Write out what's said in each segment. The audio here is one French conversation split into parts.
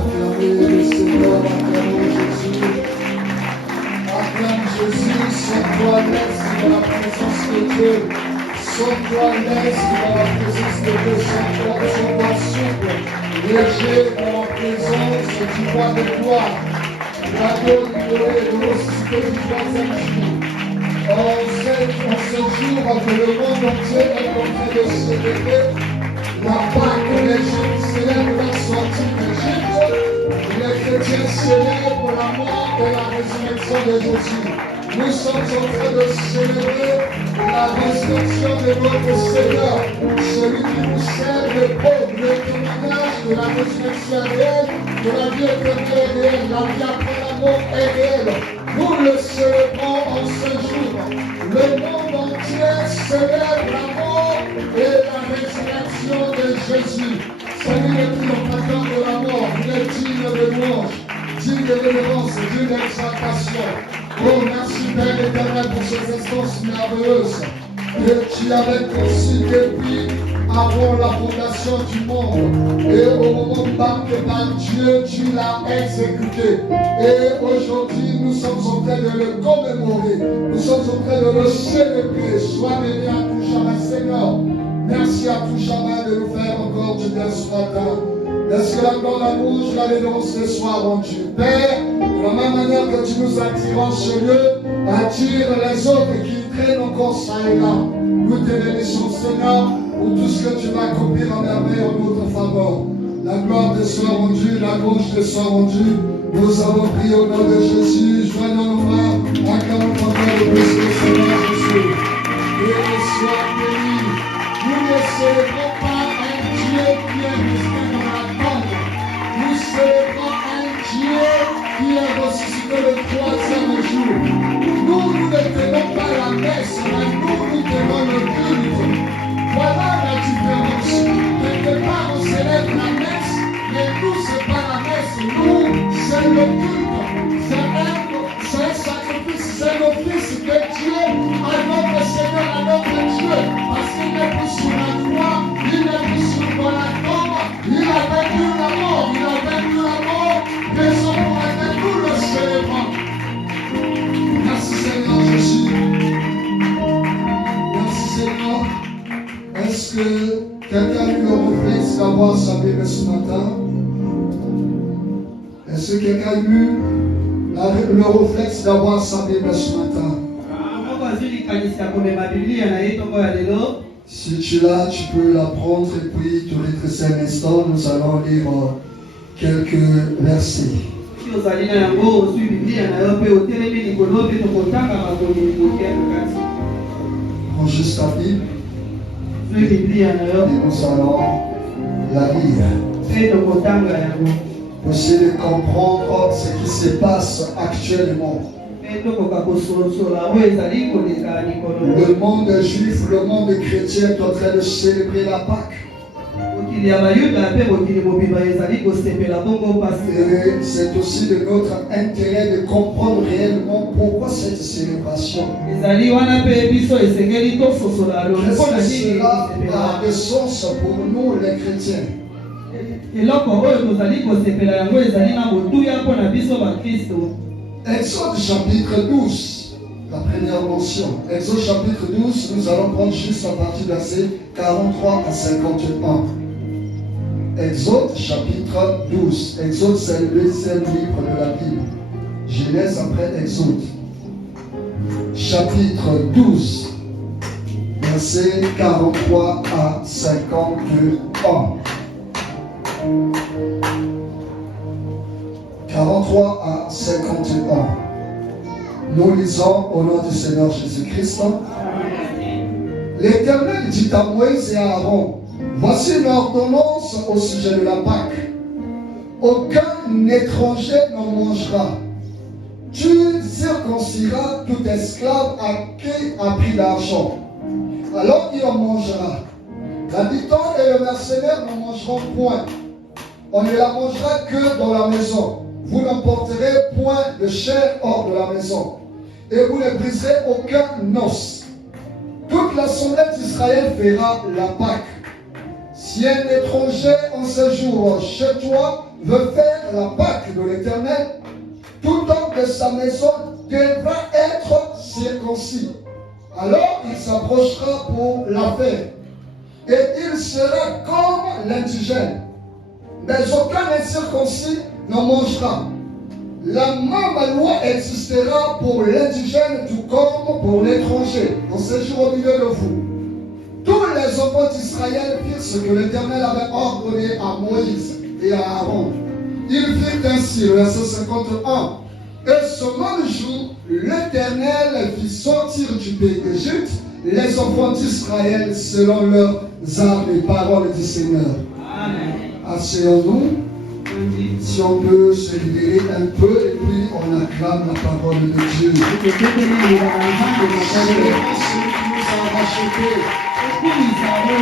Acclamez le Seigneur, acclamez Jésus. Acclame Jésus, sens-toi à l'aise dans la présence de Dieu. Sens-toi à l'aise dans la présence de Dieu. Sens-toi souple, léger dans la présence du roi de gloire. La gloire de l'oscité du troisième jour. En ce jour que le monde entier est en train de célébrer la Pâque, les Juifs célèbrent la sortie d'Égypte, les chrétiens célèbrent la mort et la résurrection de Jésus. Nous sommes en train de célébrer la résurrection de notre Seigneur, celui qui nous sert le peuple, le témoignage de la résurrection réelle, de la vie éternelle réelle, la vie après la mort est réelle. Nous le célébrons en ce jour. Le monde entier célèbre la mort et la résurrection de Jésus. Celui le triomphateur de la mort, il est digne de louange, digne de révérence, digne d'exaltation. Oh, merci Père éternel pour ces instances merveilleuses que tu avais conçues depuis avant la fondation du monde. Et au moment marqué par Dieu, tu l'as exécuté. Et aujourd'hui, nous sommes en train de le commémorer. Nous sommes en train de le célébrer. Sois béni à tout jamais, Seigneur. Merci à tout jamais de nous faire encore du bien ce matin. Est-ce que la gloire, l'amour, la révérence te soit rendue. Père, de la même manière que tu nous attires en ce lieu, attire les autres qui traînent encore ça et là. Nous te bénissons, Seigneur, pour tout ce que tu vas accomplir en merveille en notre faveur. La gloire te soit rendue, la louange te soit rendue. Nous avons prié au nom de Jésus. Joignons nos mains, acclamons encore le Seigneur Jésus. Et sois béni. Nous ne célébrons pas un Dieu qui est resté dans la tombe. Nous célébrons un Dieu qui est ressuscité le troisième jour. Nous ne tenons pas la messe, mais nous tenons le culte. Voilà la différence. Quelque part, on célèbre la messe, mais nous, ce n'est pas la messe. Nous, c'est le culte. C'est un sacrifice, c'est l'office de Dieu à notre Seigneur, à notre Dieu. Parce qu'il n'est plus sur la croix, il n'est plus sur la tombe. Il a vaincu la mort, il a vaincu la mort. Raison pour laquelle nous le célébrons. Merci Seigneur Jésus. Merci Seigneur. Est-ce que quelqu'un a eu le réflexe d'avoir sa Bible ce matin? Est-ce que quelqu'un a eu le réflexe d'avoir sa Bible ce matin? Si tu l'as, tu peux la prendre et puis te redresser un instant. Nous allons lire quelques versets. Prends juste ta Bible. Et nous allons la lire. Pour essayer de comprendre ce qui se passe actuellement. Le monde juif, le monde chrétien est en train de célébrer la Pâque. Et c'est aussi de notre intérêt de comprendre réellement pourquoi cette célébration. Qu'est-ce que cela a de sens pour nous les chrétiens? Exode chapitre 12, la première mention. Exode chapitre 12, nous allons prendre juste à partir de verset 43 à 51. Exode chapitre 12. Exode, c'est le deuxième livre de la Bible. Genèse après Exode. Chapitre 12, verset 43 à 51. 43 à 51. Nous lisons au nom du Seigneur Jésus-Christ. L'Éternel dit à Moïse et à Aaron: voici une ordonnance au sujet de la Pâque. Aucun étranger n'en mangera. Tu circonciras tout esclave à qui a pris l'argent. Alors il en mangera. L'habitant et le mercenaire n'en mangeront point. On ne la mangera que dans la maison. Vous n'emporterez point de chair hors de la maison. Et vous ne briserez aucun os. Toute l'assemblée d'Israël fera la Pâque. Si un étranger en séjour chez toi veut faire la Pâque de l'Éternel, tout homme de sa maison devra être circoncis. Alors il s'approchera pour la faire. Et il sera comme l'indigène. Mais aucun incirconcis n'en mangera. La même loi existera pour l'indigène tout comme pour l'étranger, en séjour au milieu de vous. Tous les enfants d'Israël firent ce que l'Éternel avait ordonné à Moïse et à Aaron. Ils firent ainsi, verset 51. Et ce même jour, l'Éternel fit sortir du pays d'Égypte les enfants d'Israël selon leurs armes. Parole du Seigneur. Amen. Asseyons-nous. Si on peut se libérer un peu et puis on acclame la parole de Dieu. C'est celui qui nous a rachetés. Nous avons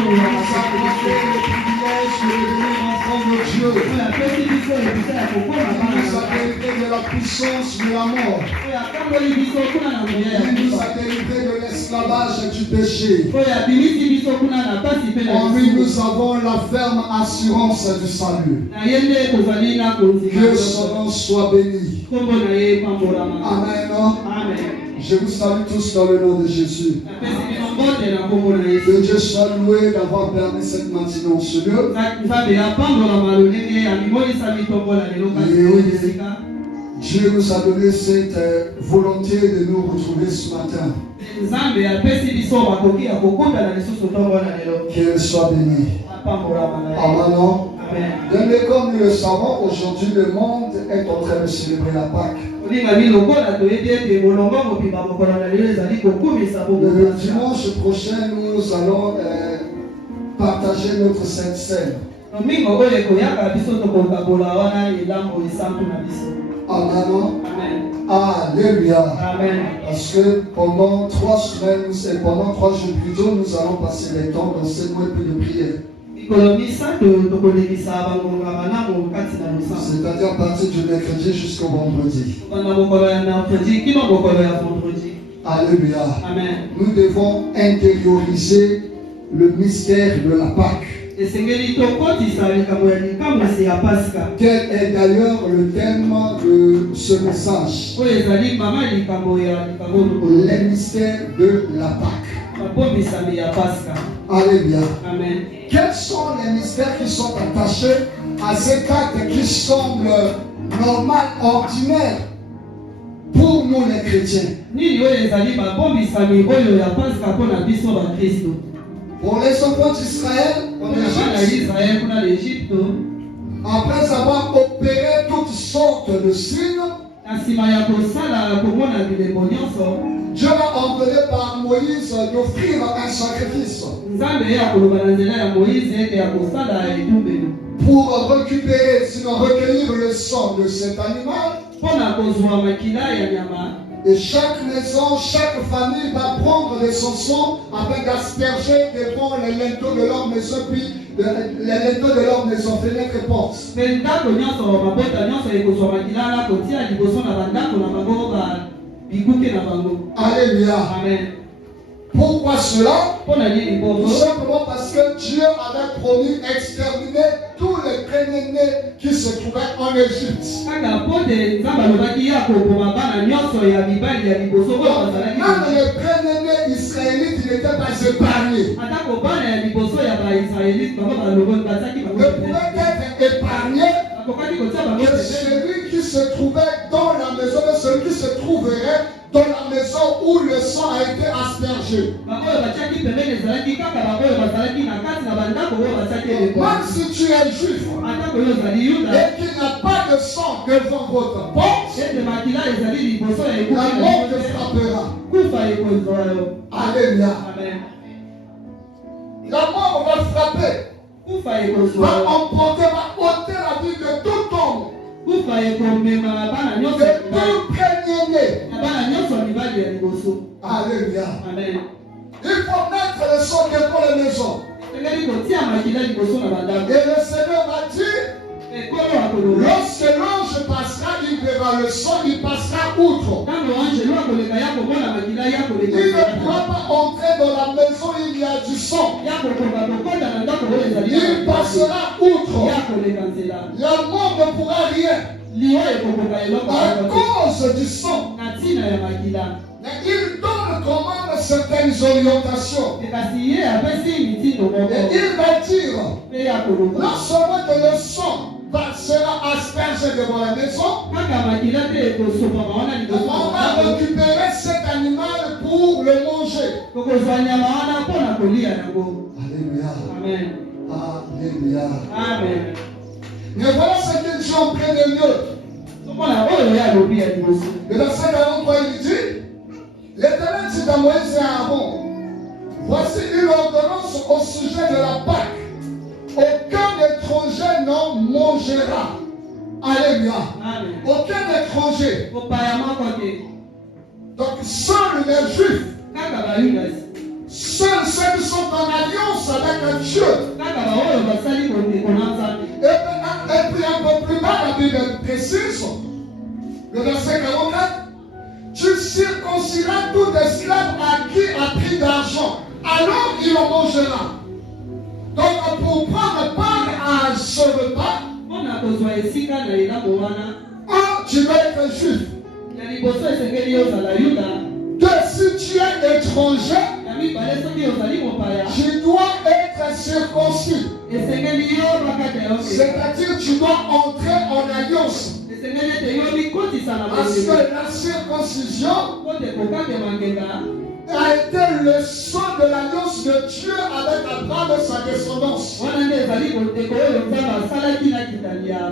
fait le privilège de devenir enfants de Dieu. Il nous a délivrés de la puissance de la mort. Il nous a délivrés de l'esclavage du péché. En lui, nous avons la ferme assurance du salut. Que son nom soit béni. Amen. Amen. Je vous salue tous dans le nom de Jésus. Que Dieu soit loué d'avoir permis cette matinée en ce lieu. Dieu nous a donné cette volonté de nous retrouver ce matin. Qu'elle soit bénie. Amen. Mais comme nous le savons, aujourd'hui le monde est en train de célébrer la Pâque. Le dimanche prochain, nous allons partager notre Sainte Seine. Amen. Alléluia. Amen. Parce que pendant 3 semaines et pendant 3 jours plutôt, nous allons passer les temps d'enseignement et puis de prière. C'est-à-dire à partir du mercredi jusqu'au vendredi. Alléluia. Amen. Nous devons intérioriser le mystère de la Pâque. Quel est d'ailleurs le thème de ce message? Les mystères de la Pâque. Alléluia. Amen. Quels sont les mystères qui sont attachés à cet acte qui semble normal, ordinaire pour nous les chrétiens? Pour les enfants d'Israël, en Égypte, après avoir opéré toutes sortes de signes, Dieu a ordonné par Moïse d'offrir un sacrifice pour récupérer, sinon recueillir le sang de cet animal. Et chaque maison, chaque famille va prendre de son sang afin d'asperger devant les linteaux de leur maison, puis les linteaux de leur maison, fenêtre et porte. Alléluia. Amen. Pourquoi cela? Tout simplement parce que Dieu avait promis exterminer tous les premiers-nés qui se trouvaient en Égypte. Même les premiers-nés israélites n'étaient pas épargnés. Ils pouvaient être épargnés. Que celui qui se trouvait dans la maison, celui qui se trouverait dans la maison où le sang a été aspergé. Même si tu es juif et qu'il n'y a pas de sang devant votre porte, la mort te frappera. Alléluia. La mort va frapper. Va emporter, va ôter la vie de tout homme. De tout premier-né. Alléluia. Amen. Il faut mettre le sang devant la maison. Et le Seigneur m'a dit, lorsque l'ange passera, il verra le sang, il passera outre. Il ne pourra pas entrer dans la maison, il y a du sang. Il passera outre. La mort ne à cause du sang. Mais il donne commande certaines orientations. Et il va dire, non seulement que le sang sera aspergé devant la maison, on va récupérer cet animal pour le manger. Alléluia. Amen. Alléluia. Amen. Mais voilà ce qu'ils dit en premier lieu. Le verset 43, il dit, l'Éternel dit à Moïse et à Aaron, voici une ordonnance au sujet de la Pâque. Aucun étranger n'en mangera. Alléluia. Amen. Aucun étranger. Donc seuls les Juifs, seuls ceux qui sont en alliance avec un Dieu. Et puis un peu plus bas, la Bible précise, le verset 44, tu circonciras tout esclave à qui a pris d'argent, alors il en mangera. Donc pour prendre part à ce repas, tu dois être juif. Que si tu es étranger, tu dois être circoncis. C'est-à-dire tu dois entrer en alliance. Parce que la circoncision a été le sang de l'alliance de Dieu avec Abraham et sa descendance.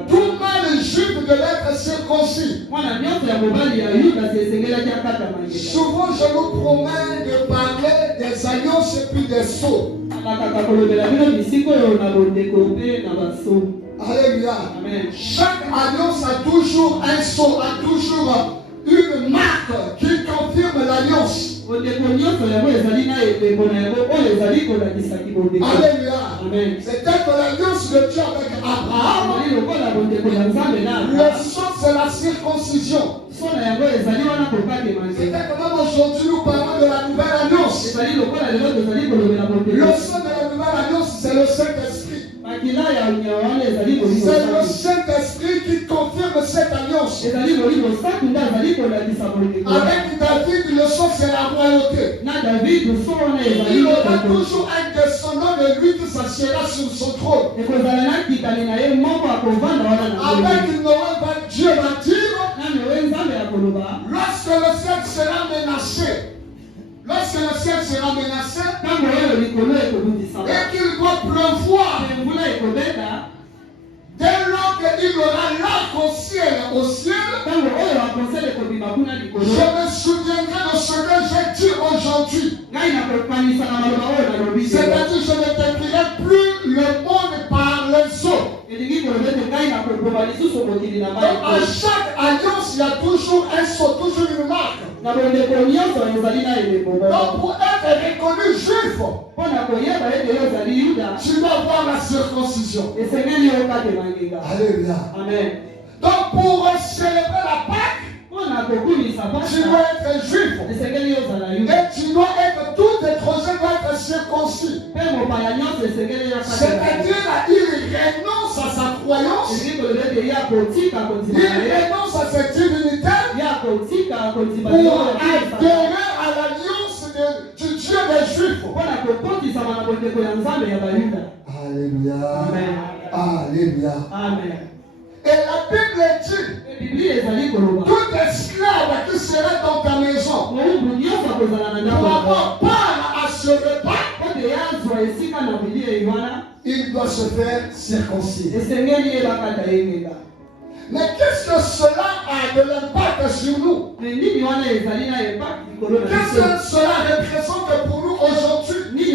Tout mâle juif de l'être circoncis. Souvent je vous promets de parler des alliances et puis des sceaux. Alléluia. Amen. Chaque alliance a toujours un sceau, a toujours une marque qui confirme l'alliance. Alléluia. C'est peut-être l'alliance de Dieu avec Abraham. Le sang, c'est la circoncision. Peut-être même aujourd'hui nous parlons de la nouvelle alliance. Le sang de la nouvelle alliance, c'est le Saint-Esprit. C'est le Saint-Esprit qui confirme cette alliance. Avec David, le sang, c'est la royauté. Il aura toujours un descendant de lui qui s'assiera sur son trône. Avec Noël, Dieu va dire, lorsque le ciel sera menacé, et qu'il doit pleuvoir, dès lors qu'il aura l'arc au ciel, je me souviendrai de ce que j'ai dit aujourd'hui. C'est-à-dire, je ne décrirai plus le monde par les eaux. À chaque alliance, il y a toujours un sceau, toujours une marque. Donc, pour être reconnu juif, tu dois avoir la circoncision. Alléluia. Amen. Donc, pour célébrer la Pâque, tu dois être juif. Et tu dois être, tout étranger doit être circoncis. C'est-à-dire, il renonce à sa croyance. Il renonce à cette divinité pour adhérer à l'alliance du Dieu des Juifs. Alléluia. Amen. Alléluia. Amen. Et la Bible dit, tout esclave qui sera dans ta maison pour avoir part à ce repas, il doit se faire circoncis. Mais qu'est-ce que cela a de l'impact sur nous? Qu'est-ce que cela représente pour nous aujourd'hui? Il y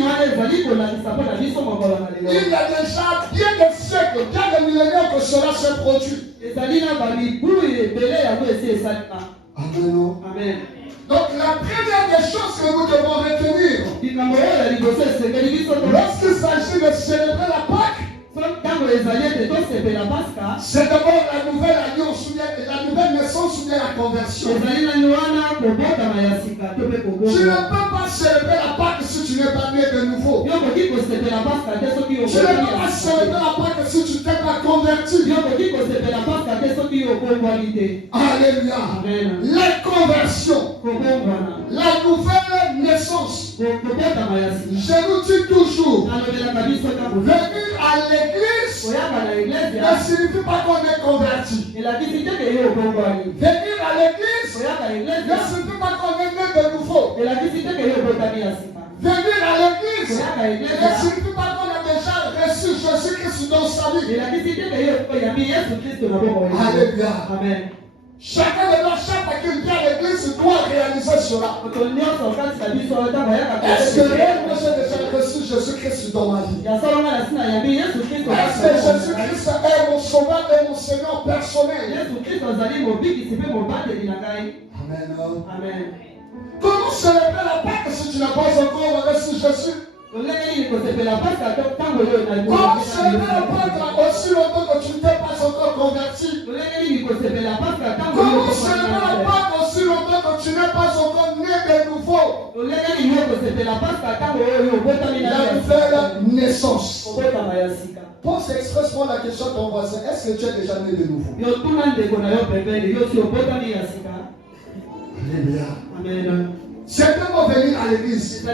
a déjà bien des siècles, bien des millénaires que cela se produit. Amen. Donc la première des choses que nous devons retenir, lorsqu'il s'agit de célébrer la Pâque, c'est d'abord la nouvelle alliance, la nouvelle naissance ou bien la conversion. Tu ne peux pas célébrer la Pâque si tu n'es pas né de nouveau. Tu ne peux pas célébrer la Pâque si tu t'es pas converti. Alléluia. Amen. La conversion, la nouvelle naissance. Je vous dis toujours, venir à l'église ne signifie pas qu'on est converti. Venir à l'église ne signifie pas qu'on est né de nouveau. Venir à l'église ne signifie pas qu'on a déjà reçu Jésus-Christ dans sa vie. Alléluia. Amen. Chacun de nous, chaque qu'il vient à l'église, doit réaliser cela. Est-ce que réellement j'ai déjà reçu Jésus-Christ dans ma vie? Est-ce que Jésus-Christ est mon sauveur et mon Seigneur personnel? Amen. Amen. Comment célébrer la Pâque si tu n'as pas encore reçu Jésus? Comment célébrer la Pâque aussi longtemps que tu n'es pas encore converti? Comment célébrer la Pâque aussi longtemps que tu n'es pas encore né de nouveau? La nouvelle naissance. Pose expressement la question à ton voisin. Est-ce que tu es déjà né de nouveau? Alléluia. Amen. Certains vont venir à l'église. Mais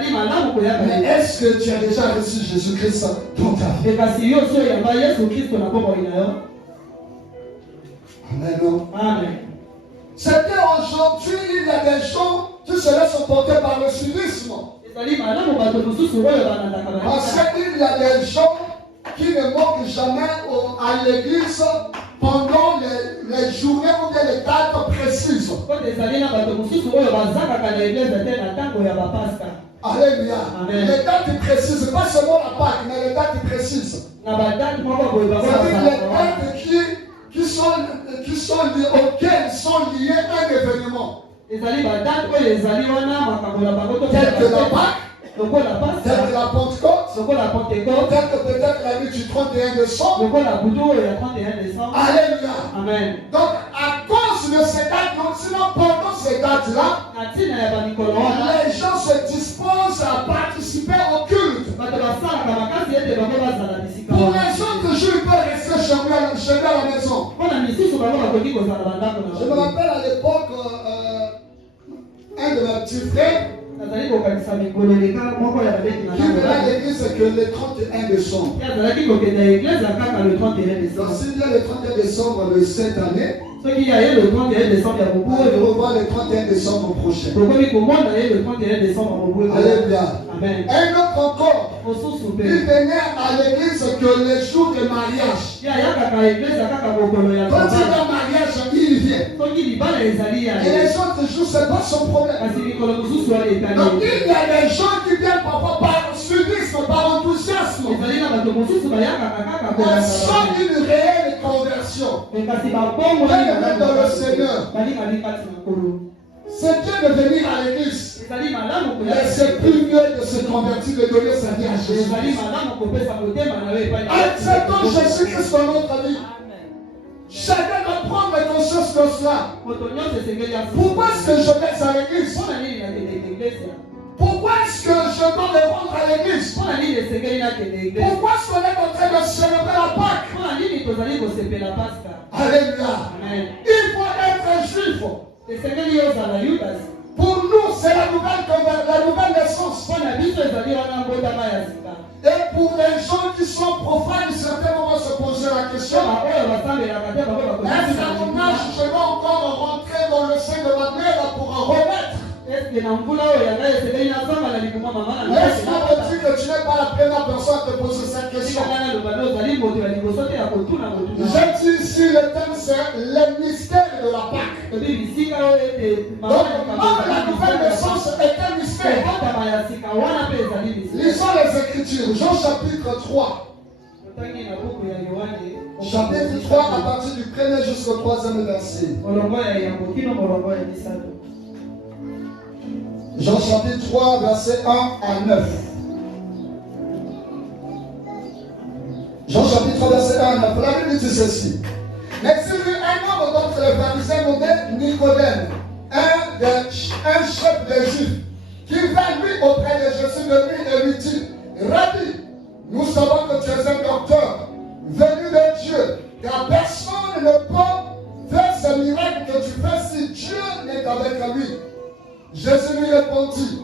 est-ce que tu as déjà reçu Jésus-Christ dans ta vie? Amen. Certains aujourd'hui, il y a des gens qui se laissent porter par le civisme. Parce qu'il y a des gens qui ne manquent jamais à l'église pendant les journées ou les dates précises. Alléluia. Les dates précises, pas seulement la Pâque, mais les dates précises. C'est-à-dire les dates qui sont liées, auxquelles sont liés un événement. Tel que la Pâque, tel que la Pentecôte, tel que peut-être la nuit du 31 décembre. Alléluia. Amen. Donc, à cause de ces dates, sinon pendant ces dates-là, les gens se disposent à participer au culte. Pour les autres jours, ils peuvent rester chez moi à la maison. Je me rappelle à l'époque, un de mes petits frères qui venait à l'église que le 31 décembre. Donc s'il y a le 31 décembre de cette année, on revoit le 31 décembre prochain. Alléluia. Un autre encore, il venait à l'église que les jours de mariage. Quand il y a mariage, il vient. Et les autres jours, ce n'est pas son problème. Donc il y a des gens qui viennent parfois par suivisme, par enthousiasme. Mais sans une réelle conversion. Même dans le Seigneur. C'est bien de venir à l'église. Mais c'est plus mieux de se convertir, de donner sa vie à Jésus. Acceptons Jésus-Christ dans notre vie. Chacun doit prendre conscience de cela. Pourquoi est-ce que je vais à l'église? Pourquoi est-ce que je dois me rendre à l'église? Pourquoi est-ce qu'on est en train de célébrer la Pâque? Alléluia. Il faut être juif. Pour nous, c'est la nouvelle naissance. Et pour les gens qui sont profanes, certainement vont se poser la question: est-ce qu'à mon âge, je vais encore rentrer dans le sein de ma mère pour en remettre? Est-ce qu'on me dit que tu n'es pas la première personne à te poser cette question? Je dis ici, le thème c'est le mystère de la Pâque. Donc, la nouvelle naissance est un mystère. Lisons les Écritures, Jean chapitre 3. Chapitre 3 à partir du 1er jusqu'au 3e verset. Jean chapitre 3, verset 1 à 9. Jean chapitre 3, verset 1 à 9. La Bible dit ceci: mais il y eut un homme d'entre les pharisiens nommé Nicodème, un chef des Juifs, qui vint lui auprès de Jésus de nuit et lui dit: Rabbi, nous savons que tu es un docteur, venu de Dieu, car personne ne peut faire ces ces miracles que tu fais si Dieu n'est qu'avec lui? Jésus lui répondit,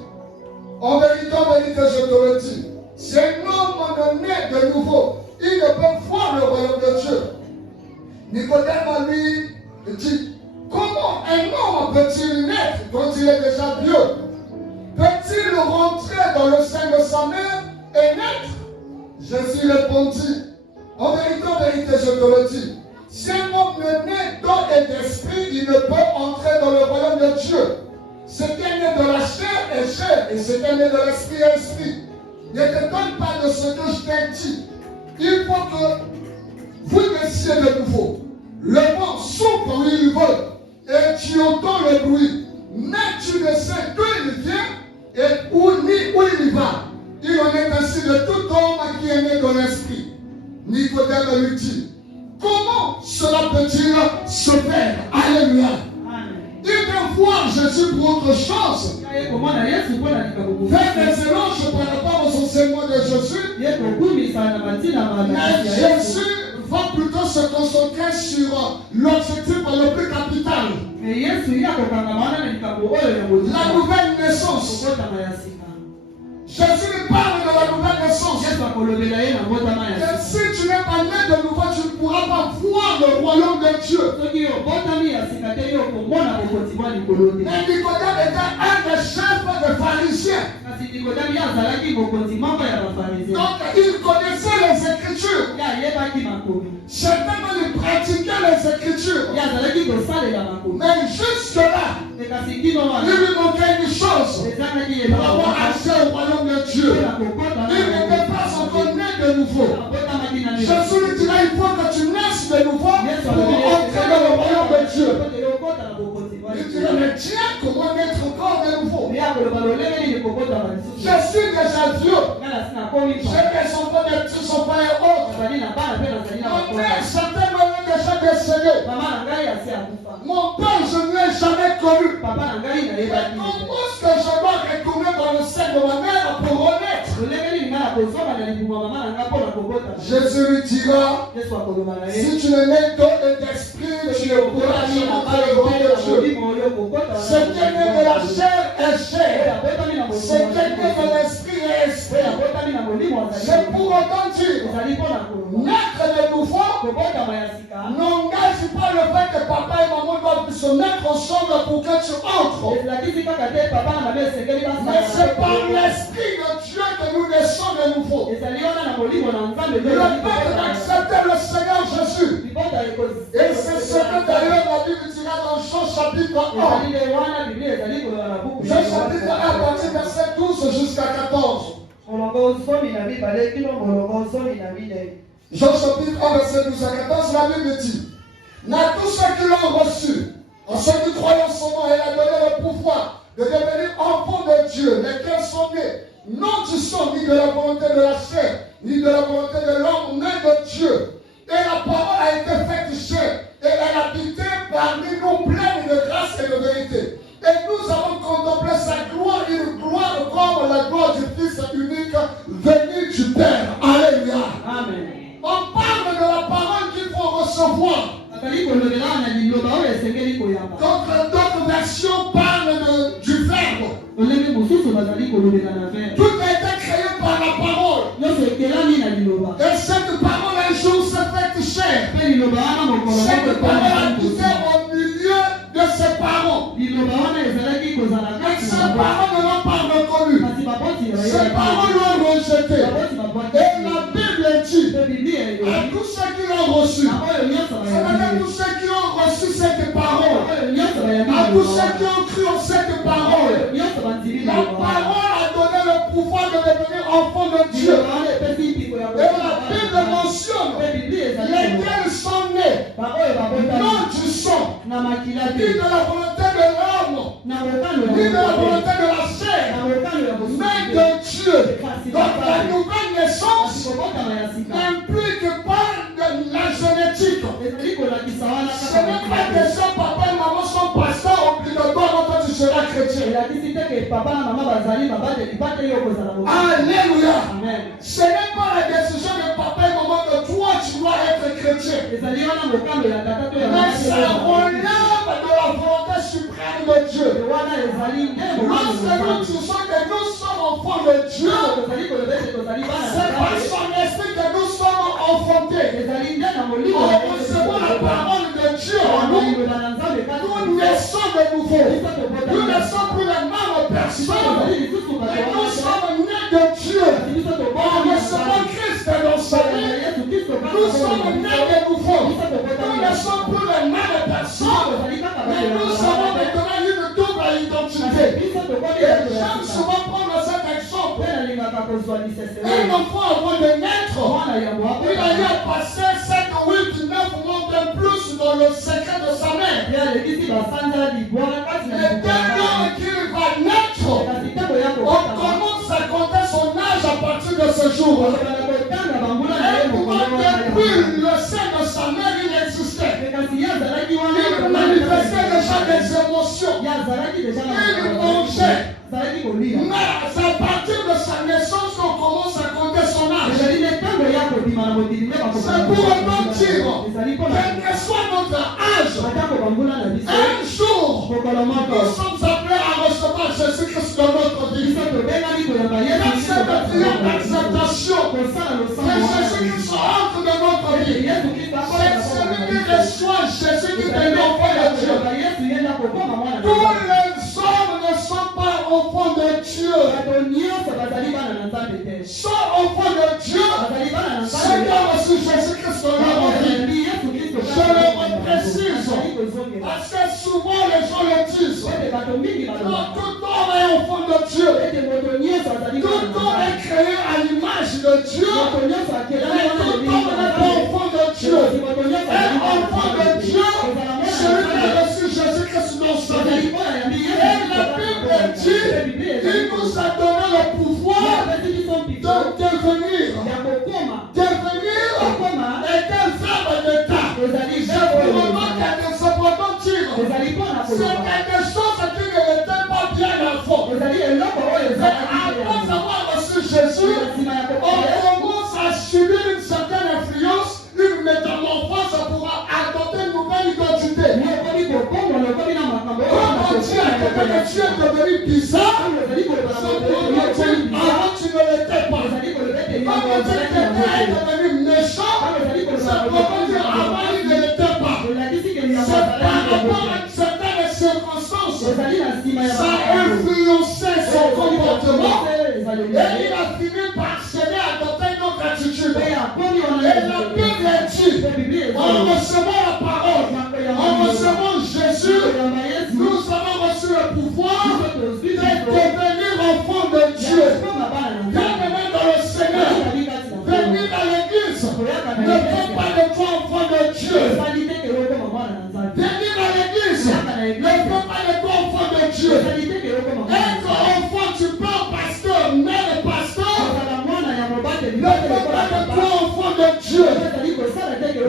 en vérité, je te le dis, si un homme ne naît de nouveau, il ne peut voir le royaume de Dieu. Nicodème lui dit, comment un homme peut-il naître quand il est déjà vieux? Peut-il rentrer dans le sein de sa mère et naître? Jésus répondit, en vérité, je te le dis, si un homme ne naît d'eau et d'esprit, il ne peut entrer dans le royaume de Dieu. Ce qui est né de la chair est chair, et ce qui est né de l'esprit est esprit. Ne te donne pas de ce que je t'ai dit. Il faut que vous naissiez de nouveau. Le vent souffle où il veut, et tu entends le bruit, mais tu ne sais d'où il vient et où il va. Il en est ainsi de tout homme qui est né de l'esprit. Nicodème lui dit, comment cela peut-il se faire? Alléluia. Il vient voir Jésus pour autre chose. Faire des éloges par rapport aux enseignements de Jésus. Mais Jésus va plutôt se concentrer sur l'objectif le plus capital. La nouvelle naissance. Jésus lui parle de la nouvelle naissance. Et si tu n'es pas né de nouveau, tu ne pourras pas voir le royaume de Dieu. Mais Nicodème était un des chefs des pharisiens. Donc il connaissait les Écritures. Certainement il pratiquait les Écritures. Mais jusque-là, il lui manquait une chose pour avoir accès au royaume de Dieu. Il n'était pas encore né de nouveau. Jésus lui dira, il faut que tu naisses de nouveau pour entrer dans le royaume de Dieu. Il dira, mais tiens, comment naître encore de nouveau? Je suis déjà vieux. J'ai des enfants, des petits enfants et autres. Mon père, certainement, est déjà décédé. Mon père, je ne l'ai jamais connu. Mais comment est-ce que je dois retourner dans le sein de ma mère pour renaître? Jésus lui dira, si tu ne nais d'eau et d'esprit, tu ne pourras jamais entrer le royaume de Dieu. Ce qui est né de la chair est chair. Ce qui est né de l'esprit est esprit. C'est pour autant dire, naître de nouveau n'engage pas le fait que papa et maman doivent se mettre ensemble pour que tu entres. Mais c'est par l'esprit de Dieu que nous naissons de nouveau. Le peuple d'accepter le Seigneur Jésus. Et c'est ce que d'ailleurs la Bible dira dans Jean chapitre 1. Jean chapitre 1 à partir verset 12 jusqu'à 14. Jean chapitre 1 verset 12 à 14, la Bible dit, n'a tous ceux qui l'ont reçu, en ceux qui croient en son nom, elle a donné le pouvoir de devenir enfants de Dieu, lesquels sont nés, non du sang, ni de la volonté de la chair, ni de la volonté de l'homme, mais de Dieu. Et la parole a été faite chair, et elle habitait parmi nous pleine de grâce et de vérité. Et nous avons contemplé sa gloire, une gloire comme la gloire du Fils unique venu du Père. Alléluia. Amen. On parle de la parole qu'il faut recevoir. D'autres versions parlent du verbe. Tout a été créé par la parole. Et cette parole un jour s'est faite chair. Cette parole habité au milieu de ses parents. Et ces paroles ne l'ont pas reconnu. Ces paroles l'ont rejeté. Et la Bible dit à tous ceux qui l'ont reçu, c'est-à-dire tous ceux qui ont reçu cette parole, à tous ceux qui ont cru en cette parole, la parole a donné le pouvoir de devenir enfant de Dieu. Et la Bible mentionne lesquels sont nés, non du sang, ni de la volonté de l'homme, ni de la volonté de la chair, mais de Dieu. Donc la nouvelle naissance n'implique pas de la génétique. Ce n'est pas que son papa et maman sont pasteurs obligatoires quand tu seras chrétien. Alléluia. Ce n'est pas la décision de papa et maman que toi tu dois être chrétien. Mais ça relève Lorsque nous disons que nous sommes enfants de Dieu, c'est par son esprit que nous sommes enfantés. En recevant la parole de Dieu en nous, nous naissons de nouveau. Nous ne sommes plus les mêmes personnes, mais nous sommes nés de Dieu. En recevant Christ dans sa vie, nous sommes nés de nouveau. Nous ne sommes plus les mêmes personnes, mais nous avons maintenant une double identité. Et j'aime souvent prendre cet exemple. Un enfant avant de naître, il a eu à passer 7, 8, 9 mois de plus dans le secret de sa mère. Et dès lors qu'il va naître, on commence à compter son âge à partir de ce jour. Et depuis le sein de sa mère, il existait. Il manifestait déjà des émotions. Il mangeait. Mais c'est à partir de sa naissance qu'on commence à compter son âge. C'est pour autant dire, quel que soit notre âge, un jour, nous sommes appelés à recevoir Jésus-Christ dans notre vie. Dans cette acceptation que Jésus-Christ entre dans notre vie, c'est celui qui reçoit Jésus qui est l'enfant de Dieu. Tous les hommes ne sont pas enfants de Dieu. Sont enfants de Dieu. C'est comme si Jésus-Christ dans leur vie. Je le reprécise. Parce que souvent les gens le disent. Non, tout homme est enfant de Dieu. Tout homme est créé à l'image de Dieu. Mais tout homme n'est pas enfant de Dieu. Un enfant de Dieu, celui qui a reçu Jésus-Christ dans sa vie. Et la Bible dit, il nous a donné le pouvoir de devenir état verbe d'état. Et pour le moment, quelque chose pour dire, c'est quelque chose qui n'était pas bien avant. Mais après avoir reçu Jésus, on commence à subir une certaine influence, une métamorphose pour adopter une nouvelle identité. Quand on dit à quelqu'un que tu es devenu bizarre, c'est pour dire avant tu ne l'étais pas. Quand on dit que quelqu'un est devenu méchant, c'est pour dire avant il ne l'était pas. C'est par rapport à certaines circonstances, ça a influencé son comportement et il a fini par céder à adopter une autre attitude. Et la Bible dit, en recevant la parole, en recevant Jésus, nous avons reçu le pouvoir de devenir enfants de Dieu. Bienvenue dans le Seigneur, venir dans l'église, ne faites pas de toi enfant de Dieu. Venir dans l'église, ne faites pas de toi enfant de Dieu. Être enfant, tu peux pasteur, mais le pasteur, ne faites pas de toi enfant de Dieu.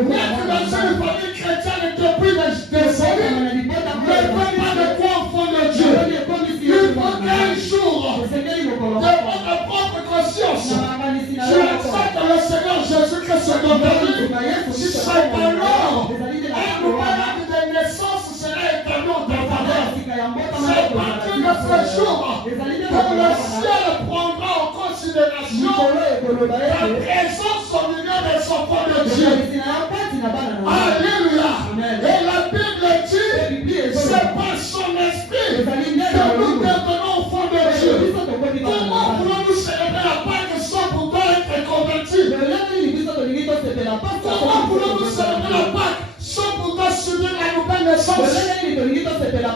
Naître dans une famille chrétienne depuis des années, ne faites pas de toi enfant de Dieu. Il faut qu'un jour, de votre propre conscience, tu acceptes le Seigneur Jésus-Christ dans ta vie. C'est alors, un nouvel acte de naissance sera établi dans ta faveur. C'est à partir de ce jour que le ciel prendra en considération la présence au milieu des enfants de Dieu. Alléluia. Et la Bible dit, c'est par son esprit que nous devenons enfants de Dieu. Comment pouvons-nous célébrer la Pâque sans pourtant être convertis? Comment pouvons-nous célébrer la Pâque sans pourtant subir la nouvelle naissance? La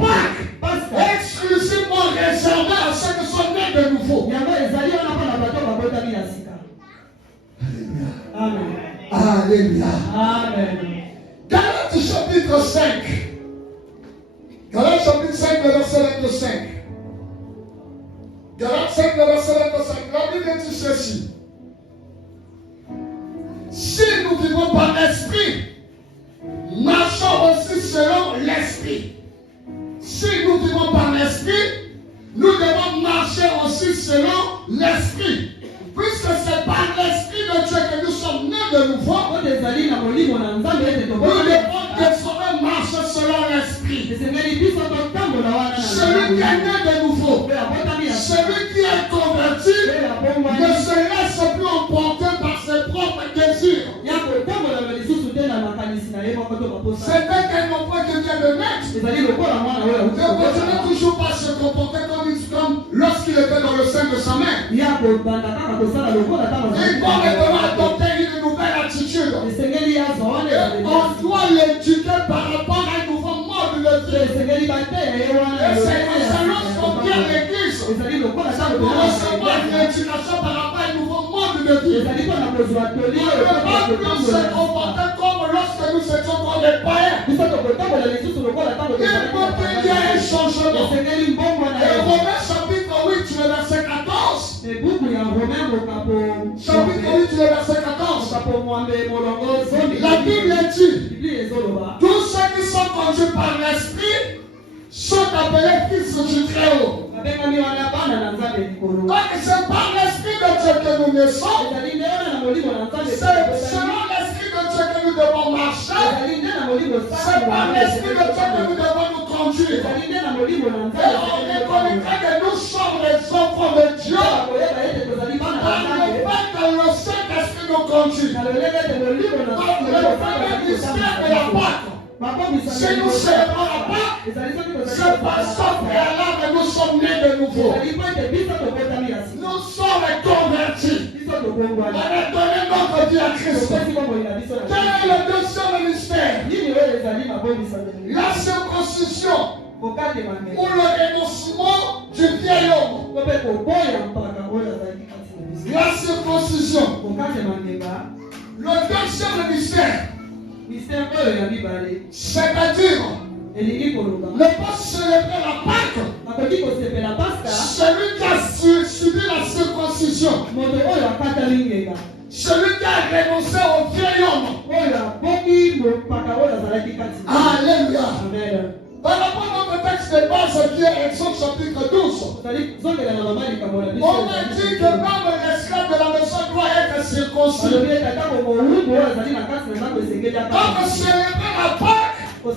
Pâque est exclusivement réservée à ceux qui sont nés de nouveau. Amen. Alléluia. Amen. Galates chapitre 5. Galates chapitre 5, le verset 25. Galates 5, le verset 25. La Bible dit ceci. Si nous vivons par l'esprit, marchons aussi selon l'esprit. Si nous vivons par l'esprit, nous devons marcher aussi selon l'esprit. Puisque c'est par l'esprit de Dieu que nous sommes nés de nouveau, nous devons désormais marcher selon l'esprit. C'était qu'un enfant qui vient de naître. Ne continue toujours pas à se comporter comme lorsqu'il était dans le sein de sa mère. Il faut maintenant adopter une nouvelle attitude. Et on doit l'éduquer par rapport à un nouveau mode de vie. Et c'est lorsqu'on vient à l'église pour recevoir une éducation par rapport à un nouveau mode de vie. On ne peut pas plus se comporter comme lorsque nous étions comme des païens. Il faut qu'il y ait un changement. Et Romains chapitre 8, le verset 14. Chapitre 8, le verset 14. La Bible dit, tous ceux qui sont conduits par l'Esprit sont appelés fils du Très-Haut. Donc c'est par l'Esprit de Dieu que nous naissons. C'est selon l'Esprit de Dieu que nous devons marcher. C'est par l'Esprit de Dieu que nous devons nous conduire. Et on reconnaîtra que nous sommes les enfants de Dieu par le fait que le Saint-Esprit nous conduit. Dans le premier mystère de la Pâque, si nous célébrons la Pâque, c'est parce qu'au préalable nous sommes nés de nouveau. Nous sommes convertis. On a donné notre vie à Christ. Quel est le deuxième mystère? La circoncision ou le renoncement du vieil homme. La circoncision. Le deuxième mystère, c'est-à-dire ne pas célébrer la Pâque, celui qui a subi la circoncision, celui qui a renoncé au vieil homme. Alléluia. Par rapport à notre texte de base qui est Exode chapitre 12, on a dit que même l'esclave de la maison doit être circoncis. Donc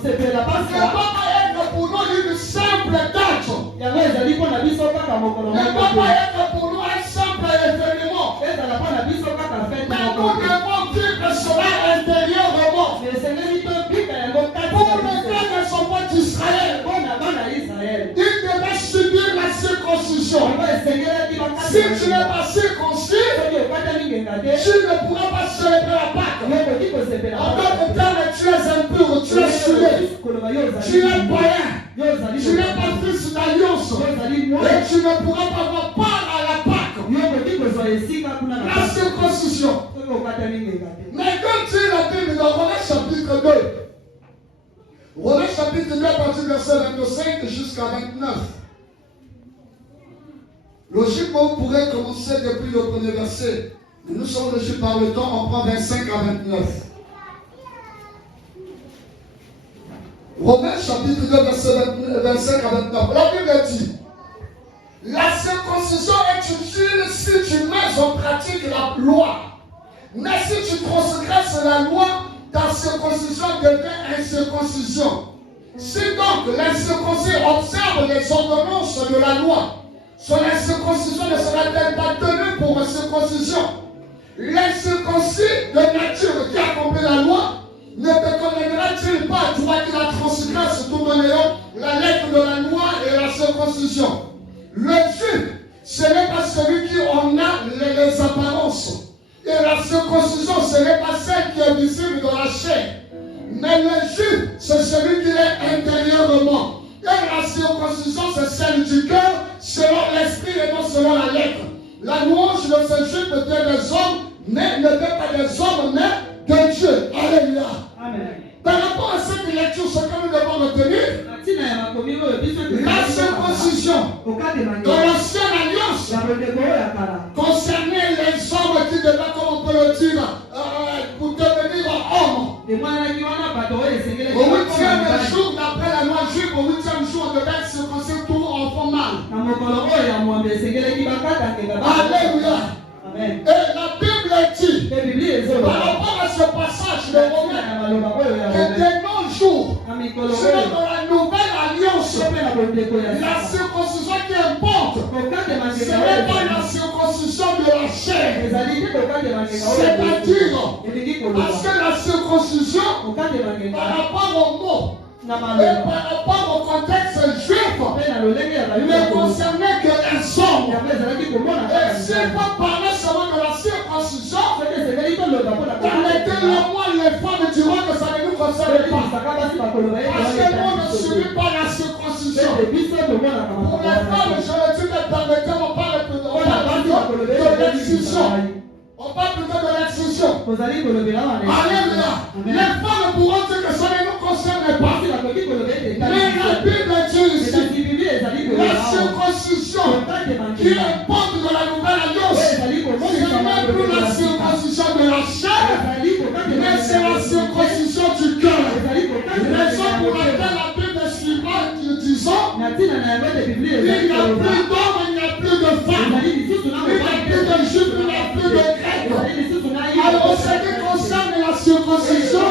célébrer la Pâque ne doit pas être pour nous une simple date. Ne doit pas être pour nous un simple événement. Mais nous devons vivre cela intérieurement. Pour le cas de son peuple d'Israël, il devait subir la circoncision. Si tu n'es pas circoncis, tu ne pourras pas célébrer la Pâque. En d'autres termes, tu es impur, tu es souillé, tu es païen, tu n'es pas fils d'alliance, et tu ne pourras pas avoir part à la Pâque. La circoncision. Mais comme tu la Bible dans Romains chapitre 2, Romains chapitre 2 à partir du verset 25 jusqu'à 29. Logiquement, vous pourrez commencer depuis le premier verset. Mais nous sommes régis par le temps, on prend 25 à 29. Romains chapitre 2, verset 25 à 29. La Bible dit, la circoncision est utile si tu mets en pratique la loi. Mais si tu transgresses la loi, ta circoncision devient incirconcision. Si donc l'incirconcis observe les ordonnances de la loi, son incirconcision ne sera-t-elle pas tenue pour une circoncision? L'incirconcis de nature qui accomplit la loi ne te condamnera-t-il pas, toi qui la transgresses tout en ayant la lettre de la loi et la circoncision? Le juif, ce n'est pas celui qui en a les apparences. Et la circoncision, ce n'est pas celle qui est visible dans la chair. Mais le juif, c'est celui qui est intérieurement. Et la circoncision, c'est celle du cœur, selon l'esprit et non selon la lettre. La louange de ce juif ne vient des hommes, mais ne vient pas des hommes, mais de Dieu. Alléluia. Amen. Par rapport à cette lecture, ce que nous devons retenir, la circoncision dans l'ancienne alliance concernait les hommes qui devaient, comme on peut le dire, pour devenir hommes. Au 8e jour d'après la loi juive, au 8e jour, on devait circoncire tout enfant mâle. Alléluia. Amen. Et la Bible dit, par rapport à ce passage de Romains, que dès nos jours, selon dans la nouvelle alliance, la circoncision qui importe, ce n'est pas la circoncision de la chair, c'est-à-dire Parce que la circoncision, par rapport au mot, et par rapport au contexte juif, ne concernait que les hommes. Et si on parlait seulement de la circoncision, on était le mois, les femmes diront que ça ne nous concerne pas. Parce que nous ne subissons pas la circoncision. Pour les femmes, je le dis, permettez-moi, on parle plutôt de l'excision. On parle plutôt de l'excision. Alléluia. Les femmes pourront dire que ça ne nous concerne pas. Mais la Bible dit ici, la circoncision qui est porte de la nouvelle alliance, ce n'est même plus la circoncision de la chair, mais c'est la circoncision du cœur. Raison pour laquelle la Bible suivante disant, il n'y a plus d'hommes, il n'y a plus de femmes, il n'y a plus de juifs, il n'y a plus de grecs. Alors, ce qui concerne la circoncision,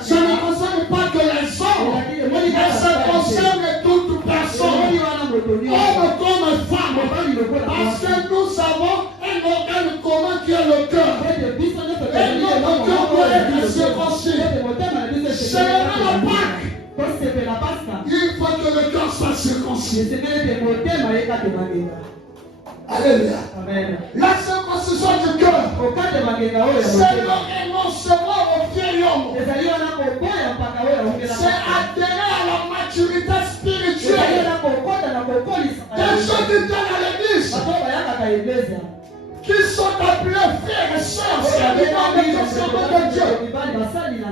ça ne concerne pas que les hommes, mais ça concerne toute personne, homme comme femme, parce que nous avons un organe commun qui est le cœur. Et notre cœur doit être circoncis. C'est la Pâque. Il faut que le cœur soit circoncis. Alléluia. La circoncision du cœur, c'est le renoncement au vieil homme. C'est adhérer à la maturité spirituelle. Des gens qui viennent à l'église, qui sont appelés frères et sœurs, de Dieu,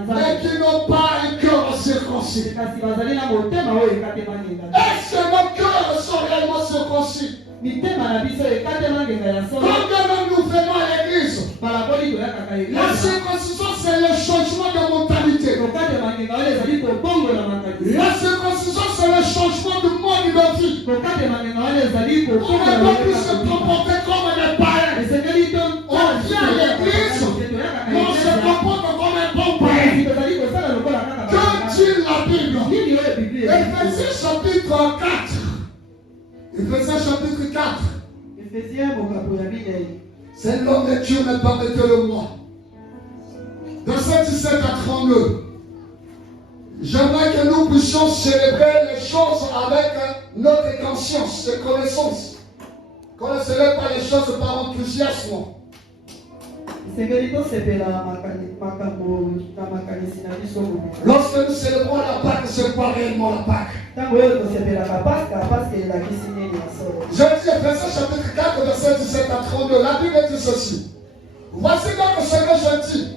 mais qui n'ont pas un cœur circoncis. Est-ce que nos cœurs sont réellement circoncis? Quand nous venons à l'église, la circoncision c'est le changement de mentalité. La circoncision c'est le changement de mode de vie. On ne doit plus se comporter comme des païens. On vient à l'église, mais on se comporte comme un bon païen. Que dit la Bible? Éphésiens chapitre 4. Éphésiens chapitre 4. C'est l'homme de Dieu, mais permettez-le-moi. Verset 17 à 32. J'aimerais que nous puissions célébrer les choses avec notre conscience et connaissance. Qu'on ne célèbre pas les choses par enthousiasme. Lorsque nous célébrons la Pâque, c'est pas réellement la Pâque. Je dis Éphésiens chapitre 4, verset 17 à 32. La Bible dit ceci. Voici donc ce que je dis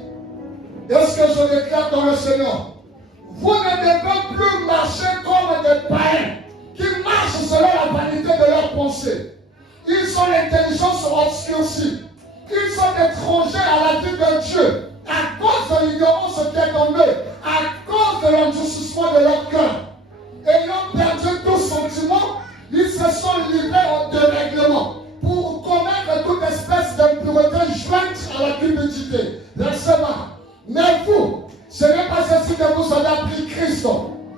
et ce que je déclare dans le Seigneur. Vous ne devez plus marcher comme des païens qui marchent selon la vanité de leurs pensées. Ils ont l'intelligence obscurcie. Ils sont étrangers à la vie de Dieu à cause de l'ignorance qui est en eux, à cause de l'endurcissement de leur cœur. Ayant perdu tout sentiment, ils se sont livrés au dérèglement pour commettre toute espèce d'impureté jointe à la cupidité. Verset 20. Mais vous, ce n'est pas ainsi que vous avez appris Christ.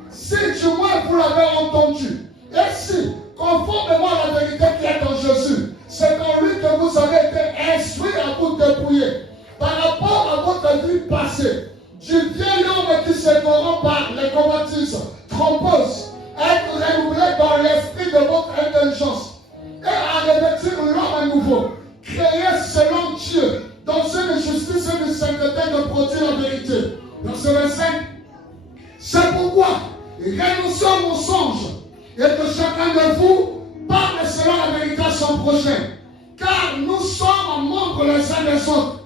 Si du moins vous l'avez entendu, et si, conformément à la vérité qui est en Jésus, c'est en lui que vous avez été instruits à vous dépouiller par rapport à votre vie passée, du vieil homme qui se corrompt par les convoitises trompeuses, être renouvelé dans l'esprit de votre intelligence et à revêtir l'homme nouveau, créé selon Dieu, dans une justice et une sainteté de produire la vérité. Verset 25. C'est pourquoi renoncez au mensonge et que chacun de vous parle selon la vérité à son prochain. Car nous sommes membres les uns des autres.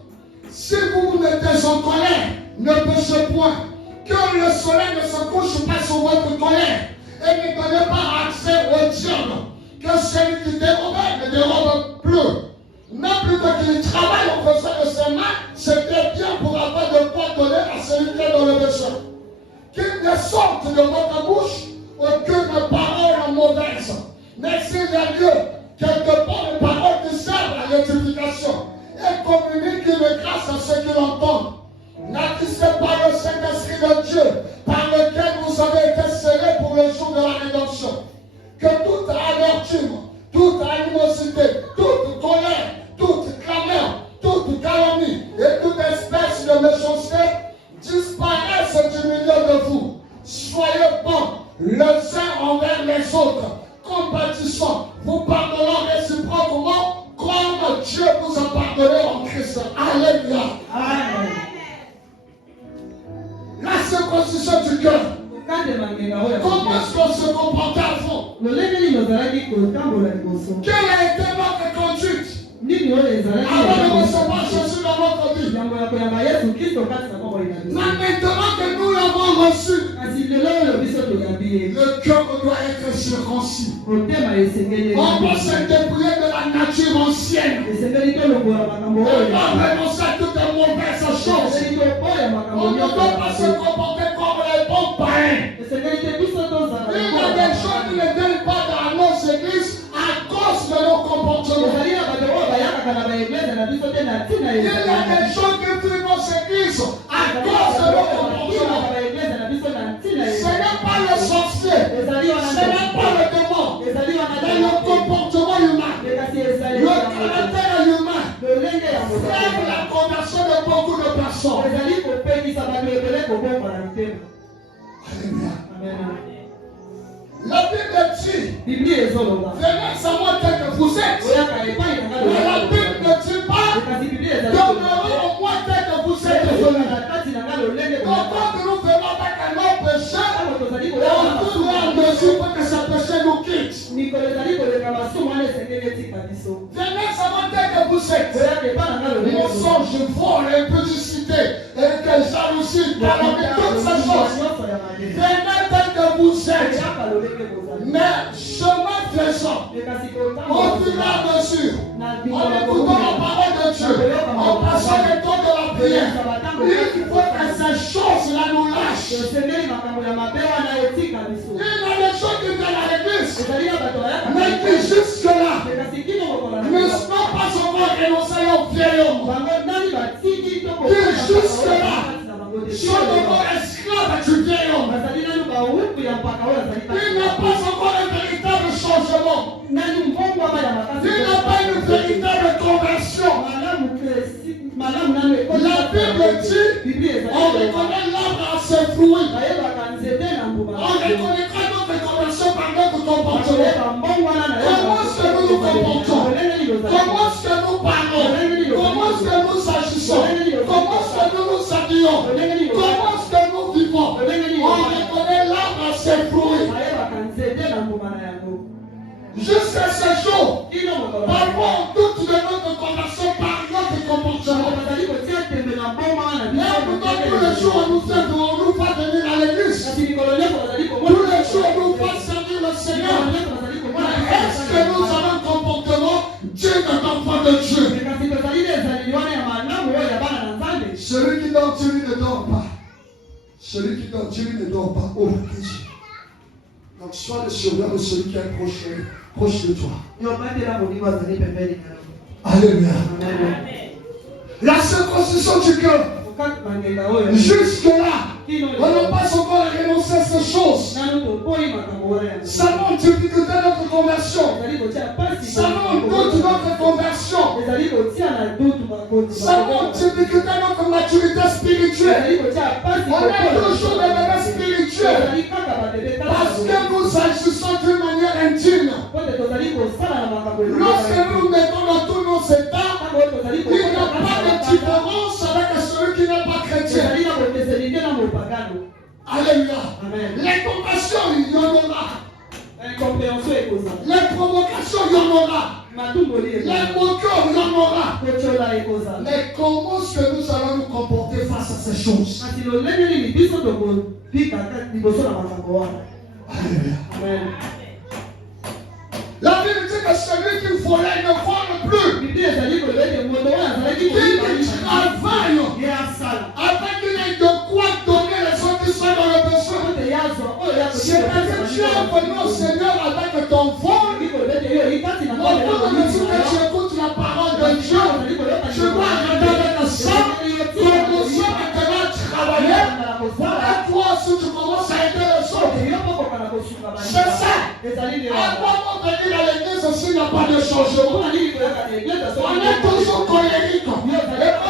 Si vous mettez en colère, ne péchez point. Que le soleil ne se couche pas sur votre colère. Et ne donnez pas accès au diable. Que celui qui dérobe ne dérobe plus. Mais plutôt qu'il travaille en faisant de ses mains, c'était bien pour avoir de quoi donner à celui qui est dans le besoin. Qu'il ne sorte de votre bouche aucune parole mauvaise. Mais s'il y a lieu, quelque bonnes paroles qui servent à l'édification et communiquent une grâce à ceux qui l'entendent. N'attristez pas le Saint-Esprit de Dieu par lequel vous avez été scellés pour le jour de la rédemption. Que toute amertume, toute animosité, toute colère, toute clameur, toute calomnie et toute espèce de méchanceté Soyez bons les uns envers les autres, compatissants, vous pardonnant réciproquement comme Dieu vous a pardonné en Christ. Alléluia. Amen. La circoncision du cœur. Comment est-ce qu'on se comportait avant? Quelle a été notre conduite avant de recevoir Jésus dans notre vie? Maintenant que nous l'avons reçu, le cœur doit être circoncis. On peut se dépouiller de la nature ancienne. On doit renoncer à toutes les mauvaises choses. On ne doit pas se comporter comme les bons païens. Il y a des gens qui ne viennent pas dans nos églises à cause de nos comportements. Il y a des gens qui fuient nos églises à cause de nos comportements. Ce n'est pas le sorcier, ce n'est pas le démon, mais le comportement humain, le caractère humain fait la conversion de beaucoup de personnes. Alléluia. La Bible dit, venez à moi tel que vous êtes. Mais la Bible ne dit pas, demeurez au moins tel que vous êtes. Donc quand nous venons avec un autre péché, on peut voir dessus pour que ce péché nous quitte. Venez à moi tel que vous êtes. Mensonge, vol, impudicité, jalousie, calomnie, toutes ces choses. Venez tel que vous êtes. Mais chemin faisant, on vient dessus, en écoutant la parole de Dieu, en passant le temps de la prière, il faut que ces choses-là nous lâchent. Il y a des gens qui viennent à l'église, mais qui jusque-là ne sont pas encore renoncés au vieil homme. Qui jusque-là sont encore esclaves du vieil homme. Il n'a pas encore un véritable changement. Il n'a pas une véritable conversion. La Bible dit, on reconnaît l'arbre à ses fruits. On reconnaîtra notre conversion par notre comportement. Comment est-ce que nous nous comportons? Comment est-ce que nous parlons? Comment est-ce que nous agissons? Comment est-ce que nous nous habillons? Comment est-ce que nous vivons? On reconnaît l'arbre à ses fruits. Jusqu'à ce jour, parfois on doute de notre conversion par notre comportement. Là, pourtant, tous les jours, on nous fait venir à l'église. Tous les jours, on nous fait servir le Seigneur. Est-ce que nous avons un comportement digne d'enfant de Dieu? Celui qui dort, Dieu ne dort pas. Celui qui dort, Dieu ne dort pas. Oh, Jésus. Donc, sois le surveillant de celui qui est proche de toi. Alléluia. La circoncision du cœur. Jusque-là, on n'a pas encore renoncé à ces choses. Ça montre difficulté notre conversion. Ça montre doute notre conversion. Ça montre difficulté notre maturité spirituelle. On est toujours des bébés spirituels parce que nous agissons d'une manière indigne. Lorsque nous mettons dans tous nos états, il n'y a pas de différence avec celui qui n'est pas chrétien. Alléluia. Les compassions, il y en aura. Les provocations, il y en aura. Les moqueurs, il y en aura. Mais comment est-ce que nous allons nous comporter face à ces choses? Alléluia. La Bible dit que celui qui volait ne vole plus. Il travaille afin qu'il ait de quoi donner les autres qui sont dans le besoin. C'est-à-dire que tu es venu au Seigneur avec ton vol. Quand tu écoutes la parole de Dieu, tu dois arrêter avec ça. Commencer maintenant à travailler. Voilà toi si tu commences à aider les autres. C'est ça. Avant de venir à l'église s'il n'y a pas de changement. On est toujours colérique. Et quand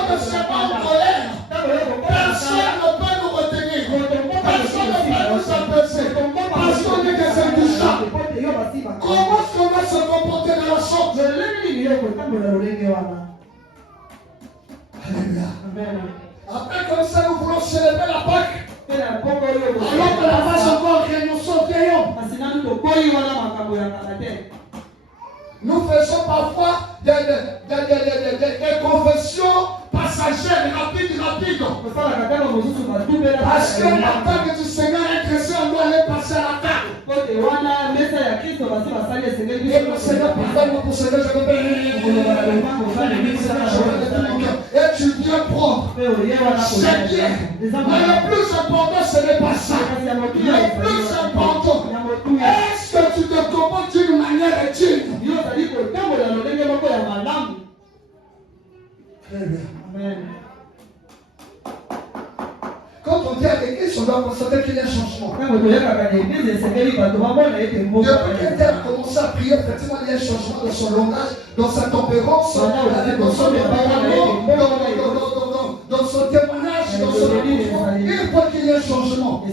on ne sait pas en colère, personne ne peut nous retenir. Personne ne peut nous Comment est-ce qu'on va se comporter de la sorte? Alléluia. Après, comme ça, nous voulons célébrer la Pâque. Alors que la vache encore réunion sorteillon. Nous faisons parfois des confessions passagères, rapides. Parce que la table du Seigneur est dressée, on doit aller passer à la table. Et le Seigneur pardonne pour ce que je veux. Et tu viens prendre. C'est bien. Mais le plus important, ce n'est pas ça. Le plus important, est-ce que tu te comportes d'une manière digne? Très bien. Amen. Quand on dit à l'église, on doit constater qu'il y a un changement. Depuis qu'elle a commencé à prier, effectivement, il y a un changement dans son langage, dans sa tempérance, dans son dans son témoignage, dans son enfant. Il faut qu'il y ait un changement.